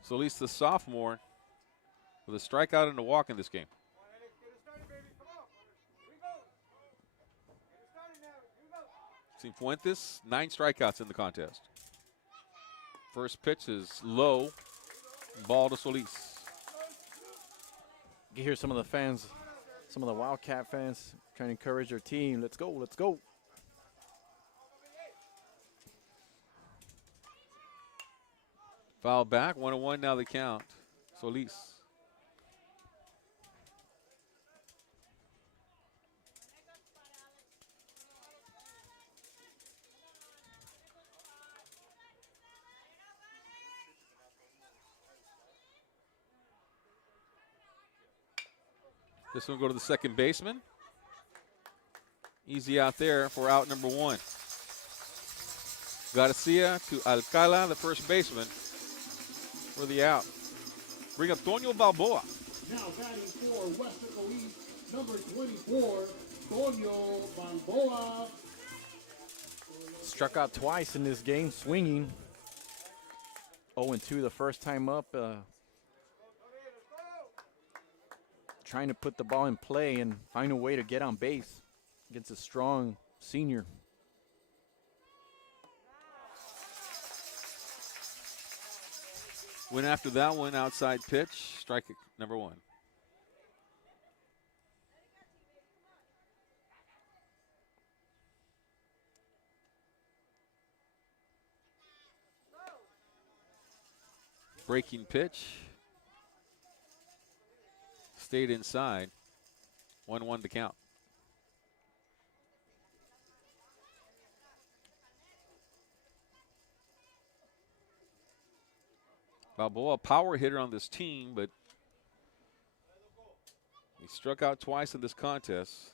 Solis, the sophomore, with a strikeout and a walk in this game. Cifuentes, 9 strikeouts in the contest. First pitch is low, ball to Solis. You hear some of the fans, some of the Wildcat fans trying to encourage their team. Let's go, let's go. Foul back, 1-1 now the count. Solis. This one go to the second baseman. Easy out there for out number 1. Garcia to Alcala, the first baseman, for the out. Bring up Toño Balboa. Now batting for Weslaco East, number 24, Toño Balboa. Struck out twice in this game, swinging. 0-2 the first time up. Trying to put the ball in play and find a way to get on base against a strong senior. Went after that one, outside pitch, strike number 1. Breaking pitch. Stayed inside. 1-1 to count. Balboa, power hitter on this team, but he struck out twice in this contest.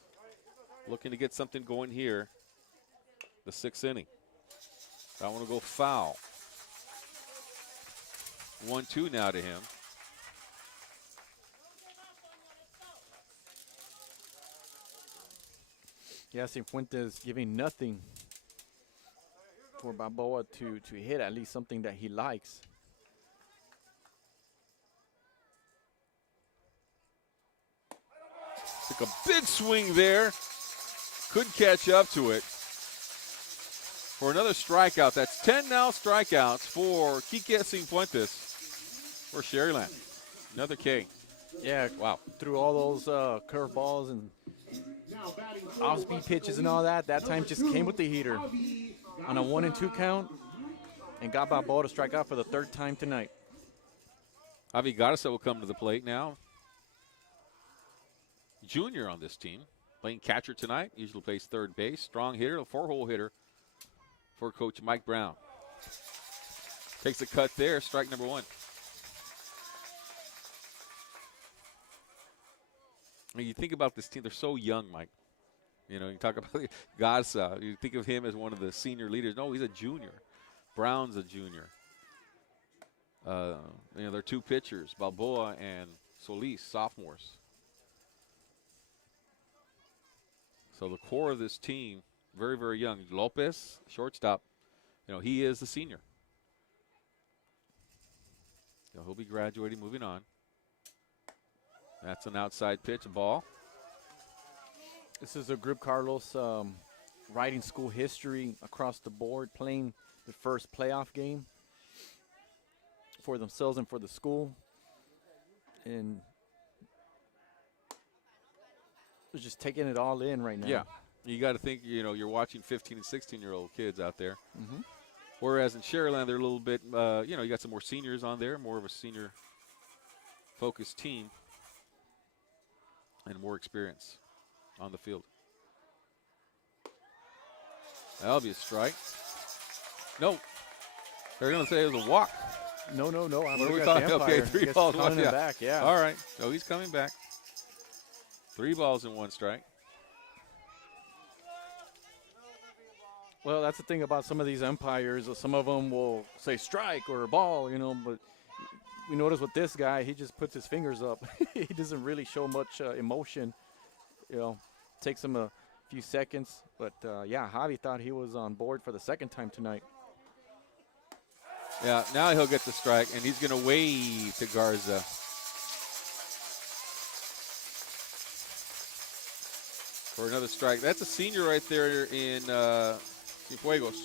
Looking to get something going here. The 6th inning. That one will go foul. 1-2 now to him. Yeah, Cifuentes giving nothing for Balboa to hit at least something that he likes. Took a big swing there. Couldn't catch up to it. For another strikeout. That's 10 now strikeouts for Quique Cifuentes for Sharyland. Another K. Yeah, Wow. Through all those curveballs and off-speed pitches and all that, that time just came with the heater on a 1-2 count and got Balboa to strike out for the 3rd time tonight. Javi Garza will come to the plate now. Junior on this team, playing catcher tonight. Usually plays 3rd base. Strong hitter, a 4-hole hitter for Coach Mike Brown. Takes a cut there, strike number 1. When you think about this team, they're so young, Mike. You know, you talk about Garza. You think of him as one of the senior leaders. No, he's a junior. Brown's a junior. You know, they're 2 pitchers, Balboa and Solis, sophomores. So the core of this team, very, very young. Lopez, shortstop, you know, he is the senior. So he'll be graduating, moving on. That's an outside pitch, a ball. This is a group, Carlos, writing school history across the board, playing the first playoff game for themselves and for the school. And they're just taking it all in right now. Yeah. You got to think, you know, you're watching 15 and 16-year-old kids out there. Mm-hmm. Whereas in Sharyland, they're a little bit, you know, you got some more seniors on there, more of a senior-focused team, and more experience on the field. That'll be a strike. No. They're going to say it was a walk. No. What are we calling? Okay, 3 balls, 1 yeah. Back, yeah. All right. So he's coming back. 3 balls and 1 strike. Well, that's the thing about some of these umpires. Some of them will say strike or ball, you know, but we notice with this guy, he just puts his fingers up. He doesn't really show much emotion. You know, takes him a few seconds. But, yeah, Javi thought he was on board for the 2nd time tonight. Yeah, now he'll get the strike, and he's going to wave to Garza. for another strike. That's a senior right there in Cienfuegos.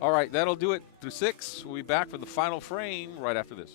All right, that'll do it through 6. We'll be back for the final frame right after this.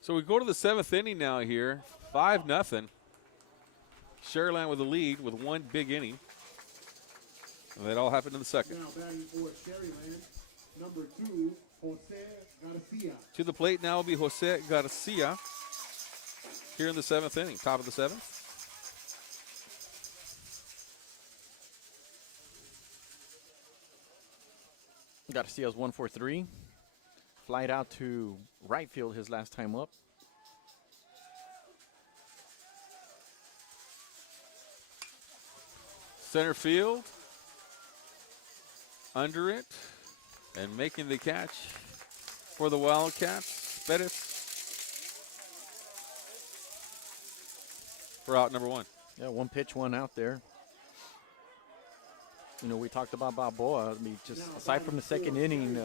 So we go to the 7th inning now here, 5-0. Sharyland with the lead with one big inning. And that all happened in the second. Now batting for Sharyland, number 2, Jose Garcia. To the plate now will be Jose Garcia here in the 7th inning, top of the 7th. Garcia's 1-for-3. Flied out to right field his last time up. Center field, under it, and making the catch for the Wildcats. Perez for out number 1. Yeah, one pitch, one out there. You know, we talked about Balboa. I mean, just aside from the second inning,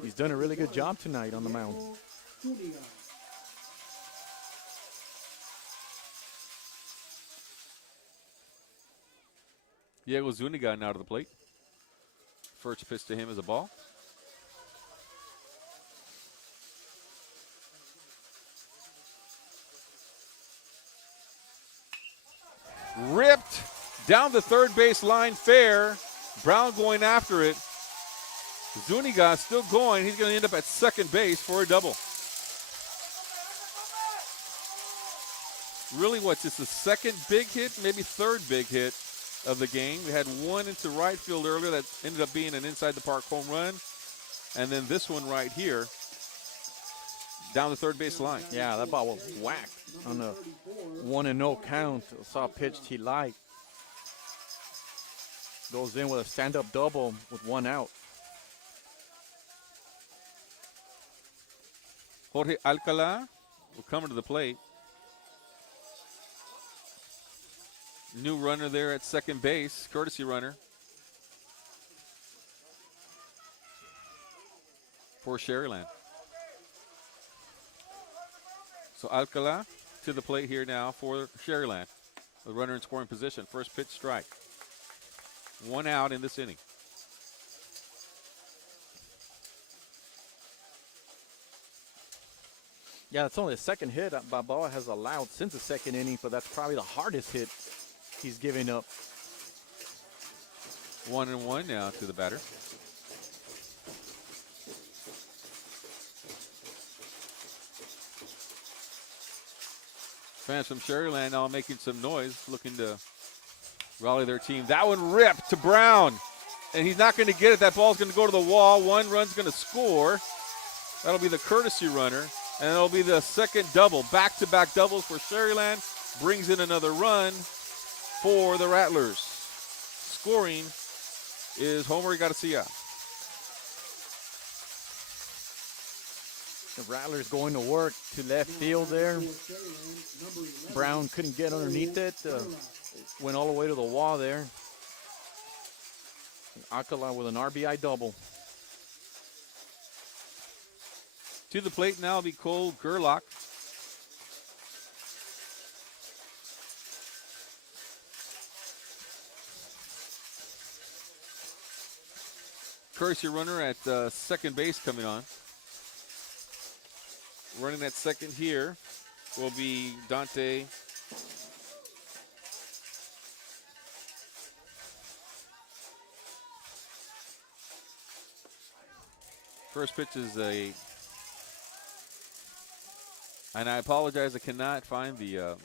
he's done a really good job tonight on the mound. Diego Zuniga now to the plate. First pitch to him is a ball. Ripped down the third base line fair. Brown going after it. Zuniga still going. He's going to end up at second base for a double. Really, what's this, the second big hit, maybe third big hit of the game? We had one into right field earlier that ended up being an inside the park home run. And then this one right here down the third base line. Yeah, that ball was whacked on the 1-0 count. Saw a pitch he liked. Goes in with a stand-up double with one out. Jorge Alcala will come to the plate. New runner there at second base, courtesy runner for Sharyland. So Alcala to the plate here now for Sharyland. The runner in scoring position. First pitch strike. One out in this inning. Yeah, it's only the second hit Balboa has allowed since the second inning, but that's probably the hardest hit he's giving up. 1-1 now to the batter. Fans from Sharyland now making some noise, looking to rally their team. That one ripped to Brown, and he's not going to get it. That ball's going to go to the wall. One run's going to score. That'll be the courtesy runner, and it'll be the second double. Back-to-back doubles for Sharyland. Brings in another run for the Rattlers. scoring is Homer Garcia. The Rattlers going to work to left field there. Brown couldn't get underneath it. Went all the way to the wall there. Alcala with an RBI double. To the plate now will be Cole Gerlach. Courtesy runner at second base coming on. Running at second here will be Dante. First pitch is and I apologize, I cannot find the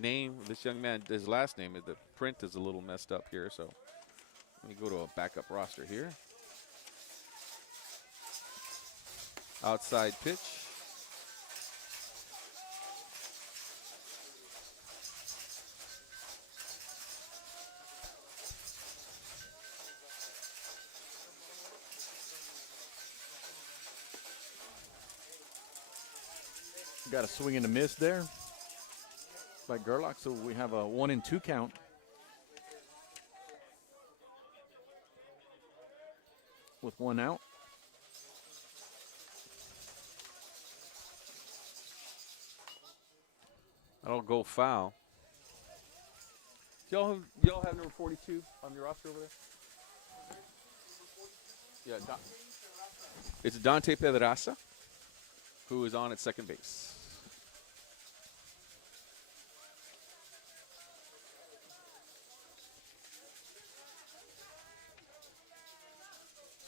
name of this young man, his last name. The print is a little messed up here, so let me go to a backup roster here. Outside pitch. Got a swing and a miss there by Gerlach, so we have a 1-2 count. With one out. That'll go foul. Do y'all have number 42 on your roster over there? Yeah, it's Dante Pedraza, who is on at second base.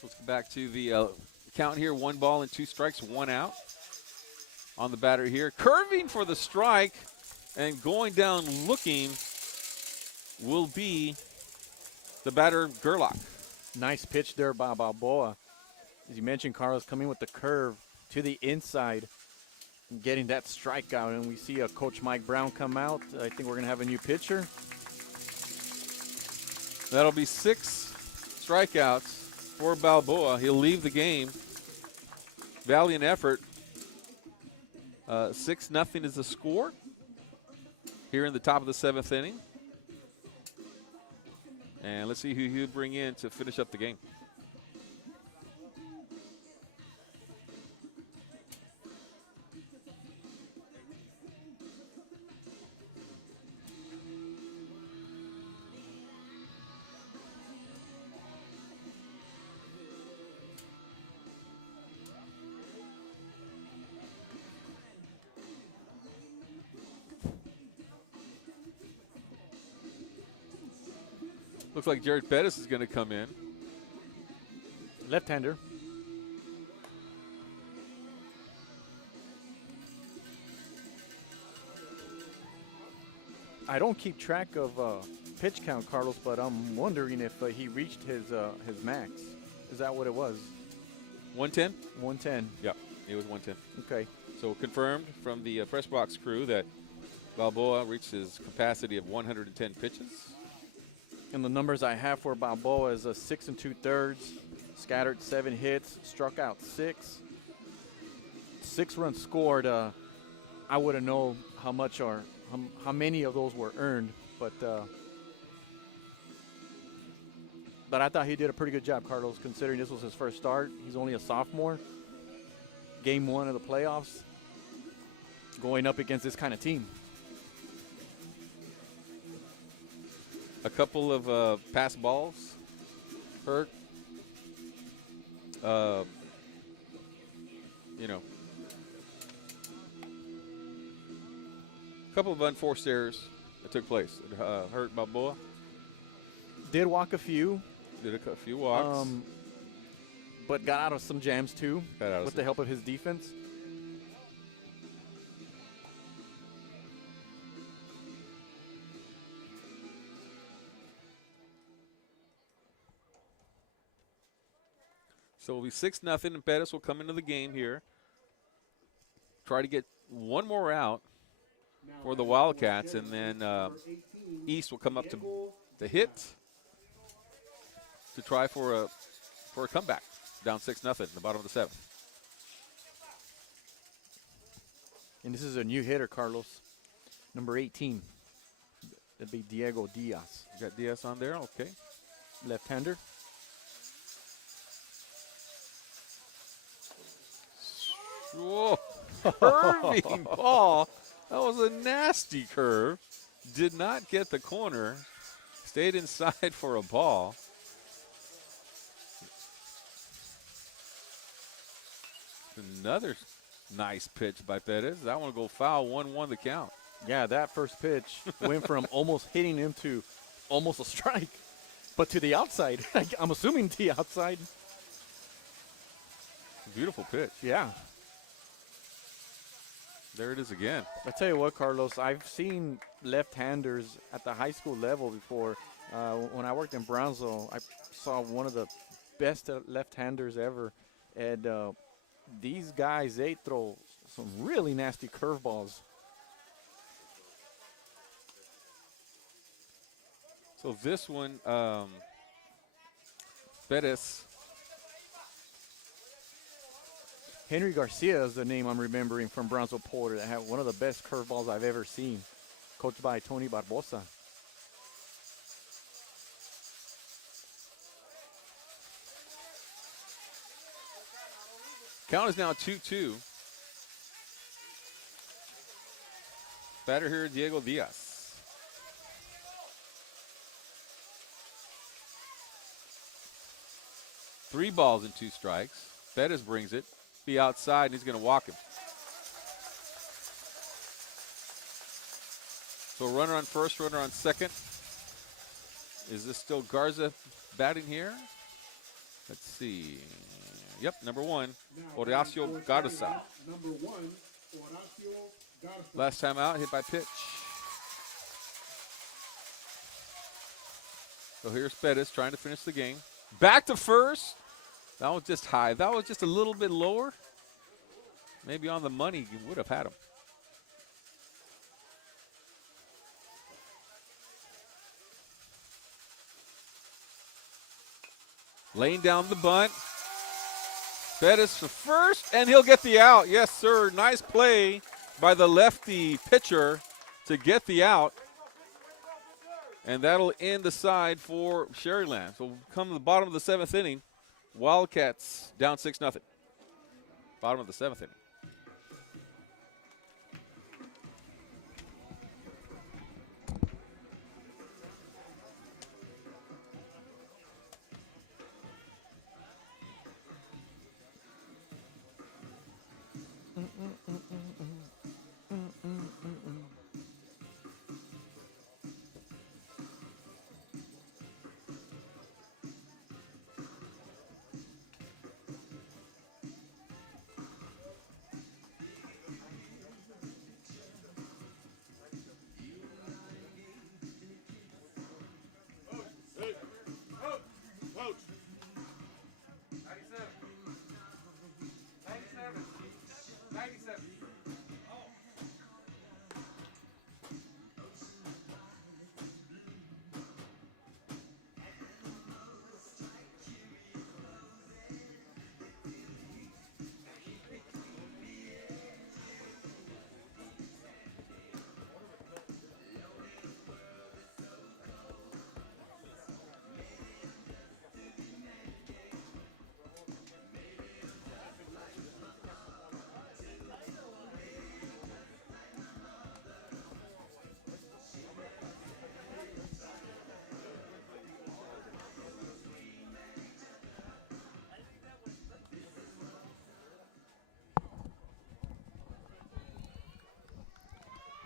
So let's get back to the count here. 1 ball and 2 strikes, 1 out. On the batter here, curving for the strike and going down looking will be the batter Gerlach. Nice pitch there by Balboa. As you mentioned, Carlos coming with the curve to the inside and getting that strikeout. And we see Coach Mike Brown come out. I think we're going to have a new pitcher. That'll be 6 strikeouts for Balboa. He'll leave the game. Valiant effort. 6-0 is the score here in the top of the 7th inning. And let's see who he'll bring in to finish up the game. Looks like Jared Pettis is going to come in. Left-hander. I don't keep track of pitch count, Carlos, but I'm wondering if he reached his max. Is that what it was? 110? 110. Yeah, it was 110. Okay. So confirmed from the press box crew that Balboa reached his capacity of 110 pitches. And the numbers I have for Balboa is 6 2/3, scattered 7 hits, struck out 6. 6 runs scored. I wouldn't know how much or how many of those were earned, but I thought he did a pretty good job, Carlos, considering this was his first start. He's only a sophomore. Game 1 of the playoffs, going up against this kind of team. A couple of pass balls hurt. A couple of unforced errors that took place. It hurt Balboa. Did walk a few. Did a few walks. But got out of some jams too with the help of his defense. So it'll be 6-0, and Pettis will come into the game here. Try to get one more out for the Wildcats, and then East will come up to hit. to try for a comeback. Down 6-0 in the bottom of the 7th. And this is a new hitter, Carlos. Number 18. That'd be Diego Diaz. You got Diaz on there, okay. Left-hander. Whoa, curving ball. That was a nasty curve. Did not get the corner. Stayed inside for a ball. Another nice pitch by Perez. That one will go foul, 1-1 the count. Yeah, that first pitch went from almost hitting him to almost a strike, but to the outside. I'm assuming the outside. Beautiful pitch. Yeah. There it is again. I tell you what, Carlos, I've seen left-handers at the high school level before. When I worked in Brownsville, I saw one of the best left-handers ever. And these guys, they throw some really nasty curveballs. So this one, Perez. Henry Garcia is the name I'm remembering from Brownsville Porter that had one of the best curveballs I've ever seen, coached by Tony Barbosa. Count is now 2-2. Batter here, Diego Diaz. Three balls and 2 strikes. Perez brings it. Be outside, and he's going to walk him. So runner on first, runner on second. Is this still Garza batting here? Let's see. Yep, number 1, Horacio Garza. Number 1, Horacio Garza. Last time out, hit by pitch. So here's Perez trying to finish the game. Back to first. That was just high. That was just a little bit lower. Maybe on the money, you would have had him. Laying down the bunt. Perez for first, and he'll get the out. Yes, sir. Nice play by the lefty pitcher to get the out. And that'll end the side for Sharyland. So we'll come to the bottom of the 7th inning. Wildcats down 6-0. Bottom of the 7th inning.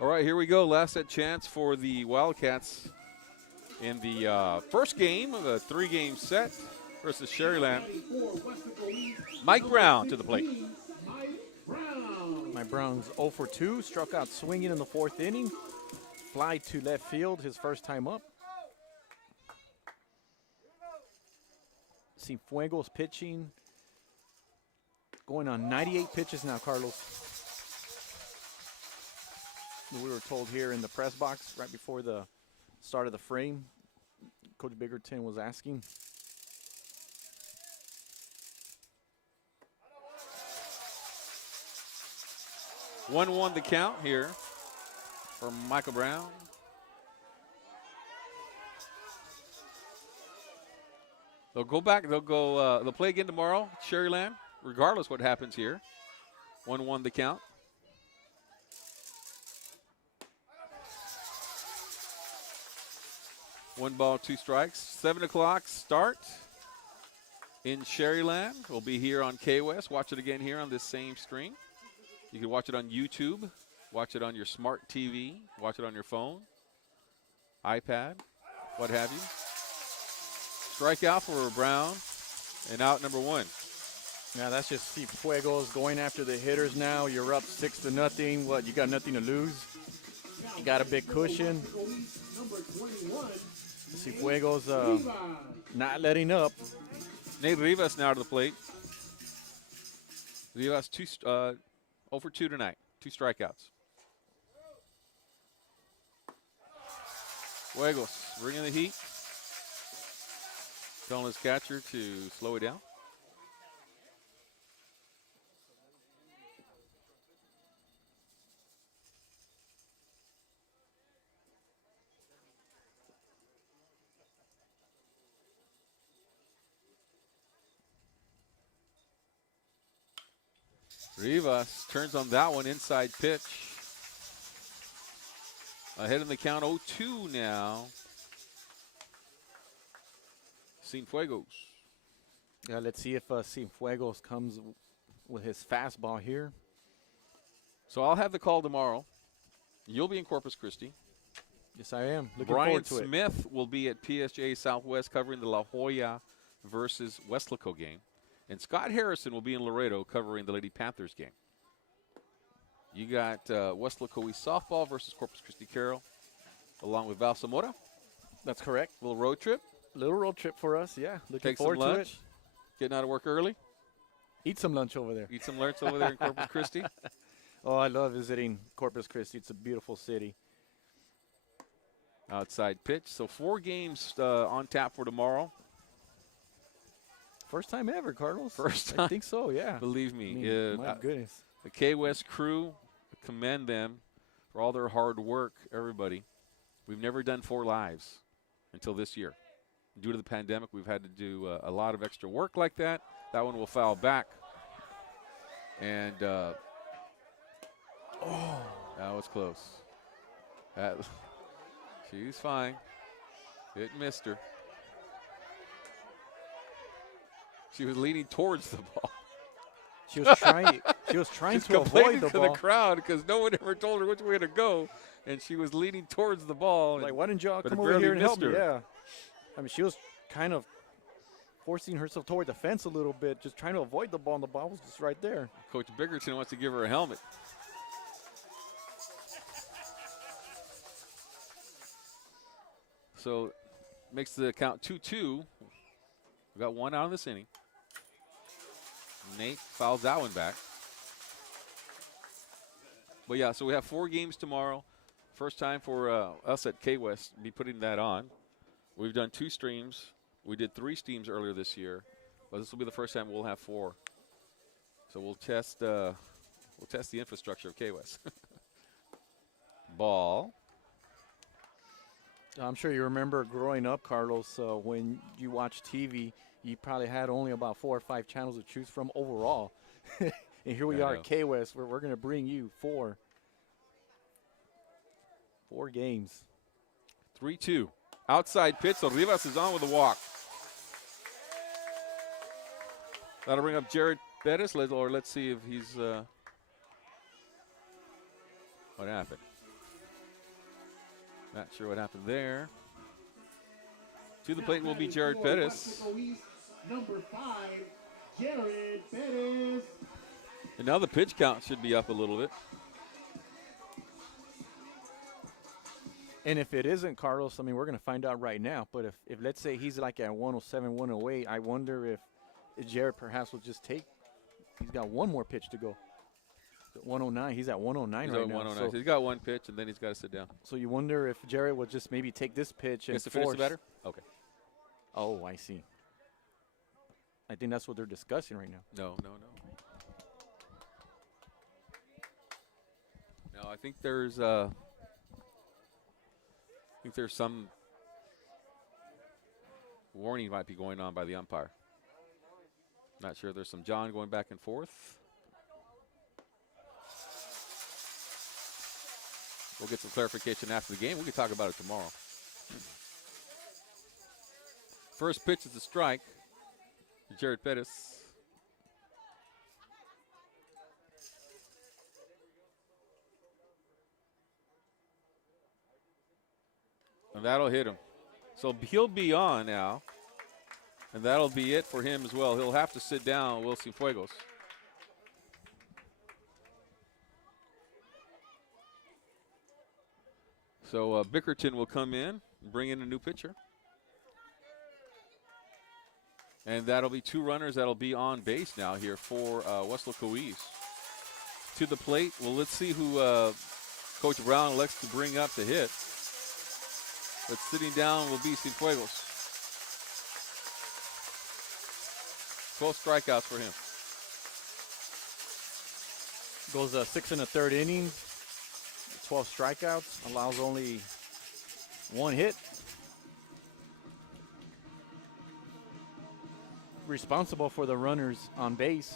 All right, here we go. Last at chance for the Wildcats in the first game of a 3-game set versus Sharyland. Mike Brown to the plate. My Brown's 0 for 2, struck out swinging in the 4th inning. Fly to left field, his first time up. Cienfuegos pitching. Going on 98 pitches now, Carlos. We were told here in the press box right before the start of the frame, Coach Biggerton was asking. 1-1 the count here for Michael Brown. They'll go back. They'll play again tomorrow, Sharyland, regardless what happens here. 1-1 the count. One ball, two strikes. 7 o'clock start in Sharyland. We'll be here on K-West. Watch it again here on this same stream. You can watch it on YouTube, watch it on your smart TV, watch it on your phone, iPad, what have you. Strikeout for Brown, and out number 1. Now that's just Cienfuegos going after the hitters now. You're up 6-0. What, you got nothing to lose? You got a big cushion. Cienfuegos not letting up. Nate Rivas now to the plate. Rivas 0 for 2 tonight, 2 strikeouts. Fuegos bringing the heat. Telling his catcher to slow it down. Rivas turns on that one, inside pitch. Ahead in the count, 0-2 now. Cienfuegos. Yeah, let's see if Cienfuegos comes with his fastball here. So I'll have the call tomorrow. You'll be in Corpus Christi. Yes, I am. Looking Brian forward to it. Smith will be at PSJ Southwest covering the La Jolla versus Weslaco game. And Scott Harrison will be in Laredo covering the Lady Panthers game. You got Weslaco East softball versus Corpus Christi Carroll, along with Val Zamora. That's correct. Little road trip. Little road trip for us, yeah. Looking Take some forward to lunch. it. Getting out of work early. Eat some lunch over there. Eat some lunch over there in Corpus Christi. Oh, I love visiting Corpus Christi. It's a beautiful city. Outside pitch. So 4 games on tap for tomorrow. First time ever, Carlos. First I time. think so, yeah. Believe I me. mean, my goodness. The K-West crew, commend them for all their hard work, everybody. We've never done 4 lives until this year. Due to the pandemic, we've had to do a lot of extra work like that. That one will foul back. And, that was close. She's fine. It missed her. She was leaning towards the ball. She was trying. She was trying She's to avoid the to ball. the crowd because no one ever told her which way to go, and she was leaning towards the ball. Like, why didn't y'all but come it over barely here and help missed me? her. Yeah. I mean, she was kind of forcing herself toward the fence a little bit, just trying to avoid the ball, and the ball was just right there. Coach Biggerton wants to give her a helmet. So makes the count 2-2. We got 1 out of this inning. Nate fouls that one back. But yeah, so we have 4 games tomorrow. First time for us at K-West be putting that on. We've done 2 streams. We did 3 streams earlier this year, but this will be the first time we'll have 4. So we'll test the infrastructure of K-West. Ball. I'm sure you remember growing up, Carlos, when you watched TV, you probably had only about 4 or 5 channels to choose from overall. And here we are at K-West, where we're going to bring you 4 games. 3-2. Outside pitch, so Rivas is on with a walk. That'll bring up Jared Bettis, let's see if he's, what happened? Not sure what happened there. To the plate will be Jared Bettis. Number 5, Jared Bettis. And now the pitch count should be up a little bit. And if it isn't, Carlos, I mean, we're going to find out right now. But if let's say he's like at 107, 108, I wonder if Jared perhaps will just take. He's got 1 more pitch to go. 109. He's at 109 He's right at now. 109. So he's got 1 pitch, and then he's got to sit down. So you wonder if Jared will just maybe take this pitch and Gets to finish the batter? Okay. Oh, I see. I think that's what they're discussing right now. No. I think there's some warning might be going on by the umpire. Not sure. There's some John going back and forth. We'll get some clarification after the game. We can talk about it tomorrow. First pitch is a strike to Jared Pettis. And that'll hit him. So he'll be on now. And that'll be it for him as well. He'll have to sit down, Wilson Fuegos. So Bickerton will come in and bring in a new pitcher. And that'll be 2 runners that'll be on base now here for Weslaco East. To the plate. Well, let's see who Coach Brown elects to bring up to hit. But sitting down will be Cienfuegos. 12 strikeouts for him. Goes 6 1/3 innings, 12 strikeouts, allows only 1 hit. Responsible for the runners on base.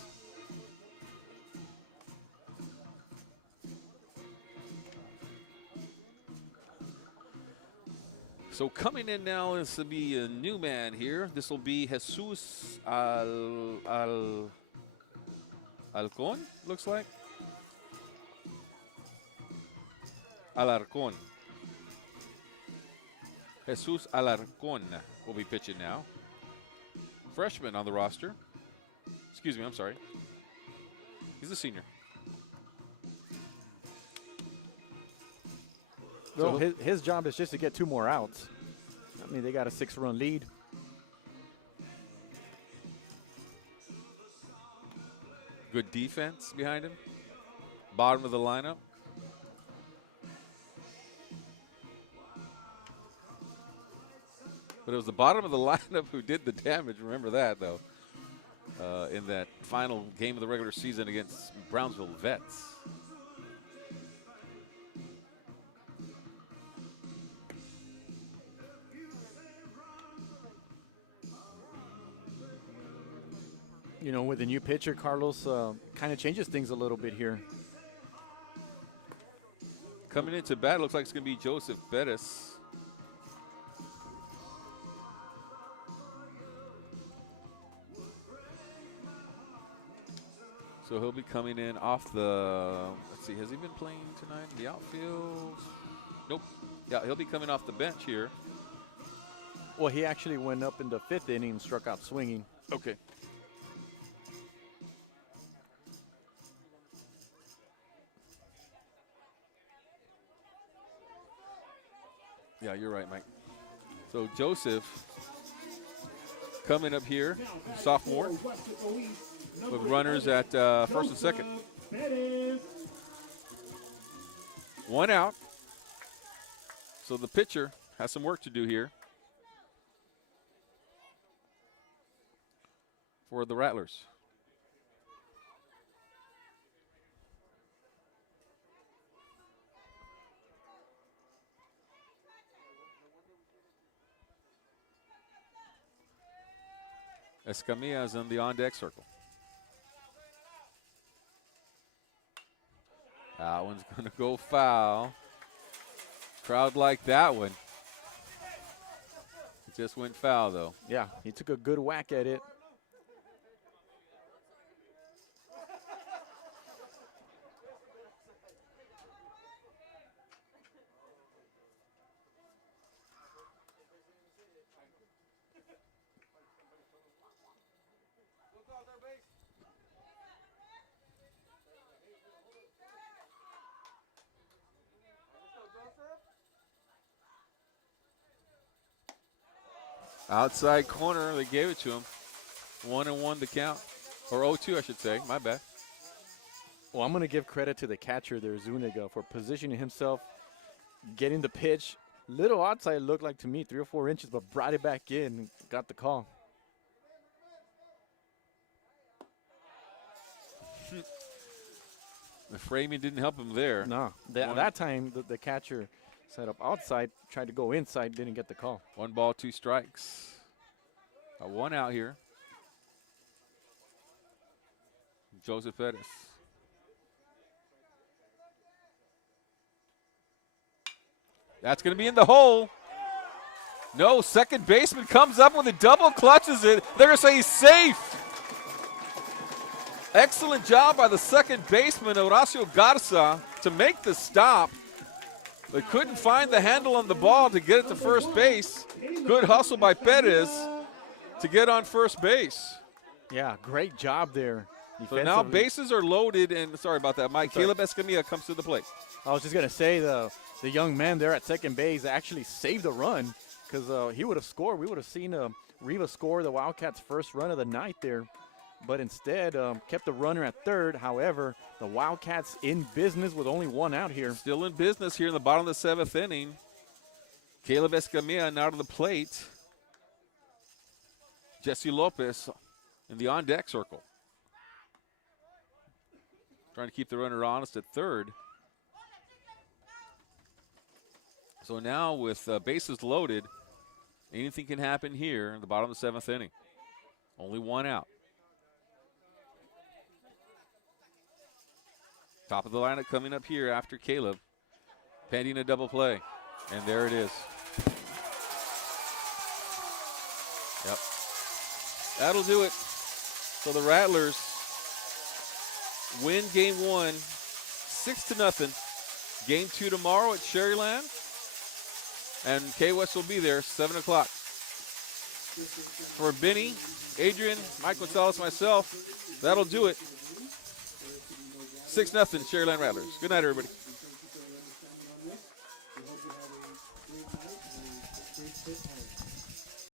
So coming in now is to be a new man here. This will be Jesus Alcon, looks like. Alarcon. Jesus Alarcon will be pitching now. Freshman on the roster. Excuse me, I'm sorry. He's a senior. So his job is just to get 2 more outs. I mean, they got a 6-run lead. Good defense behind him. Bottom of the lineup. But it was the bottom of the lineup who did the damage. Remember that, though, in that final game of the regular season against Brownsville Vets. You know, with the new pitcher, Carlos kind of changes things a little bit here. Coming into bat, looks like it's going to be Joseph Pettis. So he'll be coming in off the, let's see, has he been playing tonight in the outfield? Nope. Yeah, he'll be coming off the bench here. Well, he actually went up in the 5th inning and struck out swinging. Okay. Yeah, you're right, Mike. So Joseph coming up here, sophomore, with runners at first and second. 1 out. So the pitcher has some work to do here for the Rattlers. Escamilla is in the on-deck circle. That one's going to go foul. Crowd like that one. It just went foul, though. Yeah, he took a good whack at it. Outside corner, they gave it to him. 1-1 the count. Or 0-2, I should say. My bad. Well, I'm going to give credit to the catcher there, Zuniga, for positioning himself, getting the pitch. Little outside looked like to me 3 or 4 inches, but brought it back in and got the call. The framing didn't help him there. No, that time the catcher set up outside, tried to go inside, didn't get the call. 1 ball, 2 strikes. A 1 out here. Joseph Pettis. That's going to be in the hole. No, second baseman comes up with a double, clutches it. They're going to say he's safe. Excellent job by the second baseman, Horacio Garza, to make the stop. They couldn't find the handle on the ball to get it to first base. Good hustle by Perez to get on first base. Yeah, great job there. So now bases are loaded, and sorry about that, Mike. Caleb Escamilla comes to the plate. I was just going to say the young man there at second base actually saved the run because he would have scored. We would have seen Riva score the Wildcats' first run of the night there, but instead kept the runner at third. However, the Wildcats in business with only 1 out here. Still in business here in the bottom of the 7th inning. Caleb Escamilla now to the plate. Jesse Lopez in the on-deck circle. Trying to keep the runner honest at third. So now with bases loaded, anything can happen here in the bottom of the 7th inning. Only 1 out. Top of the lineup coming up here after Caleb, pending a double play. And there it is. Yep. That'll do it. So the Rattlers win game 1, 6-0. Game 2 tomorrow at Sharyland. And K-West will be there, 7 o'clock. For Benny, Adrian, Mike Gonzalez, myself, that'll do it. 6-0 Sharyland Rattlers. Good night, everybody.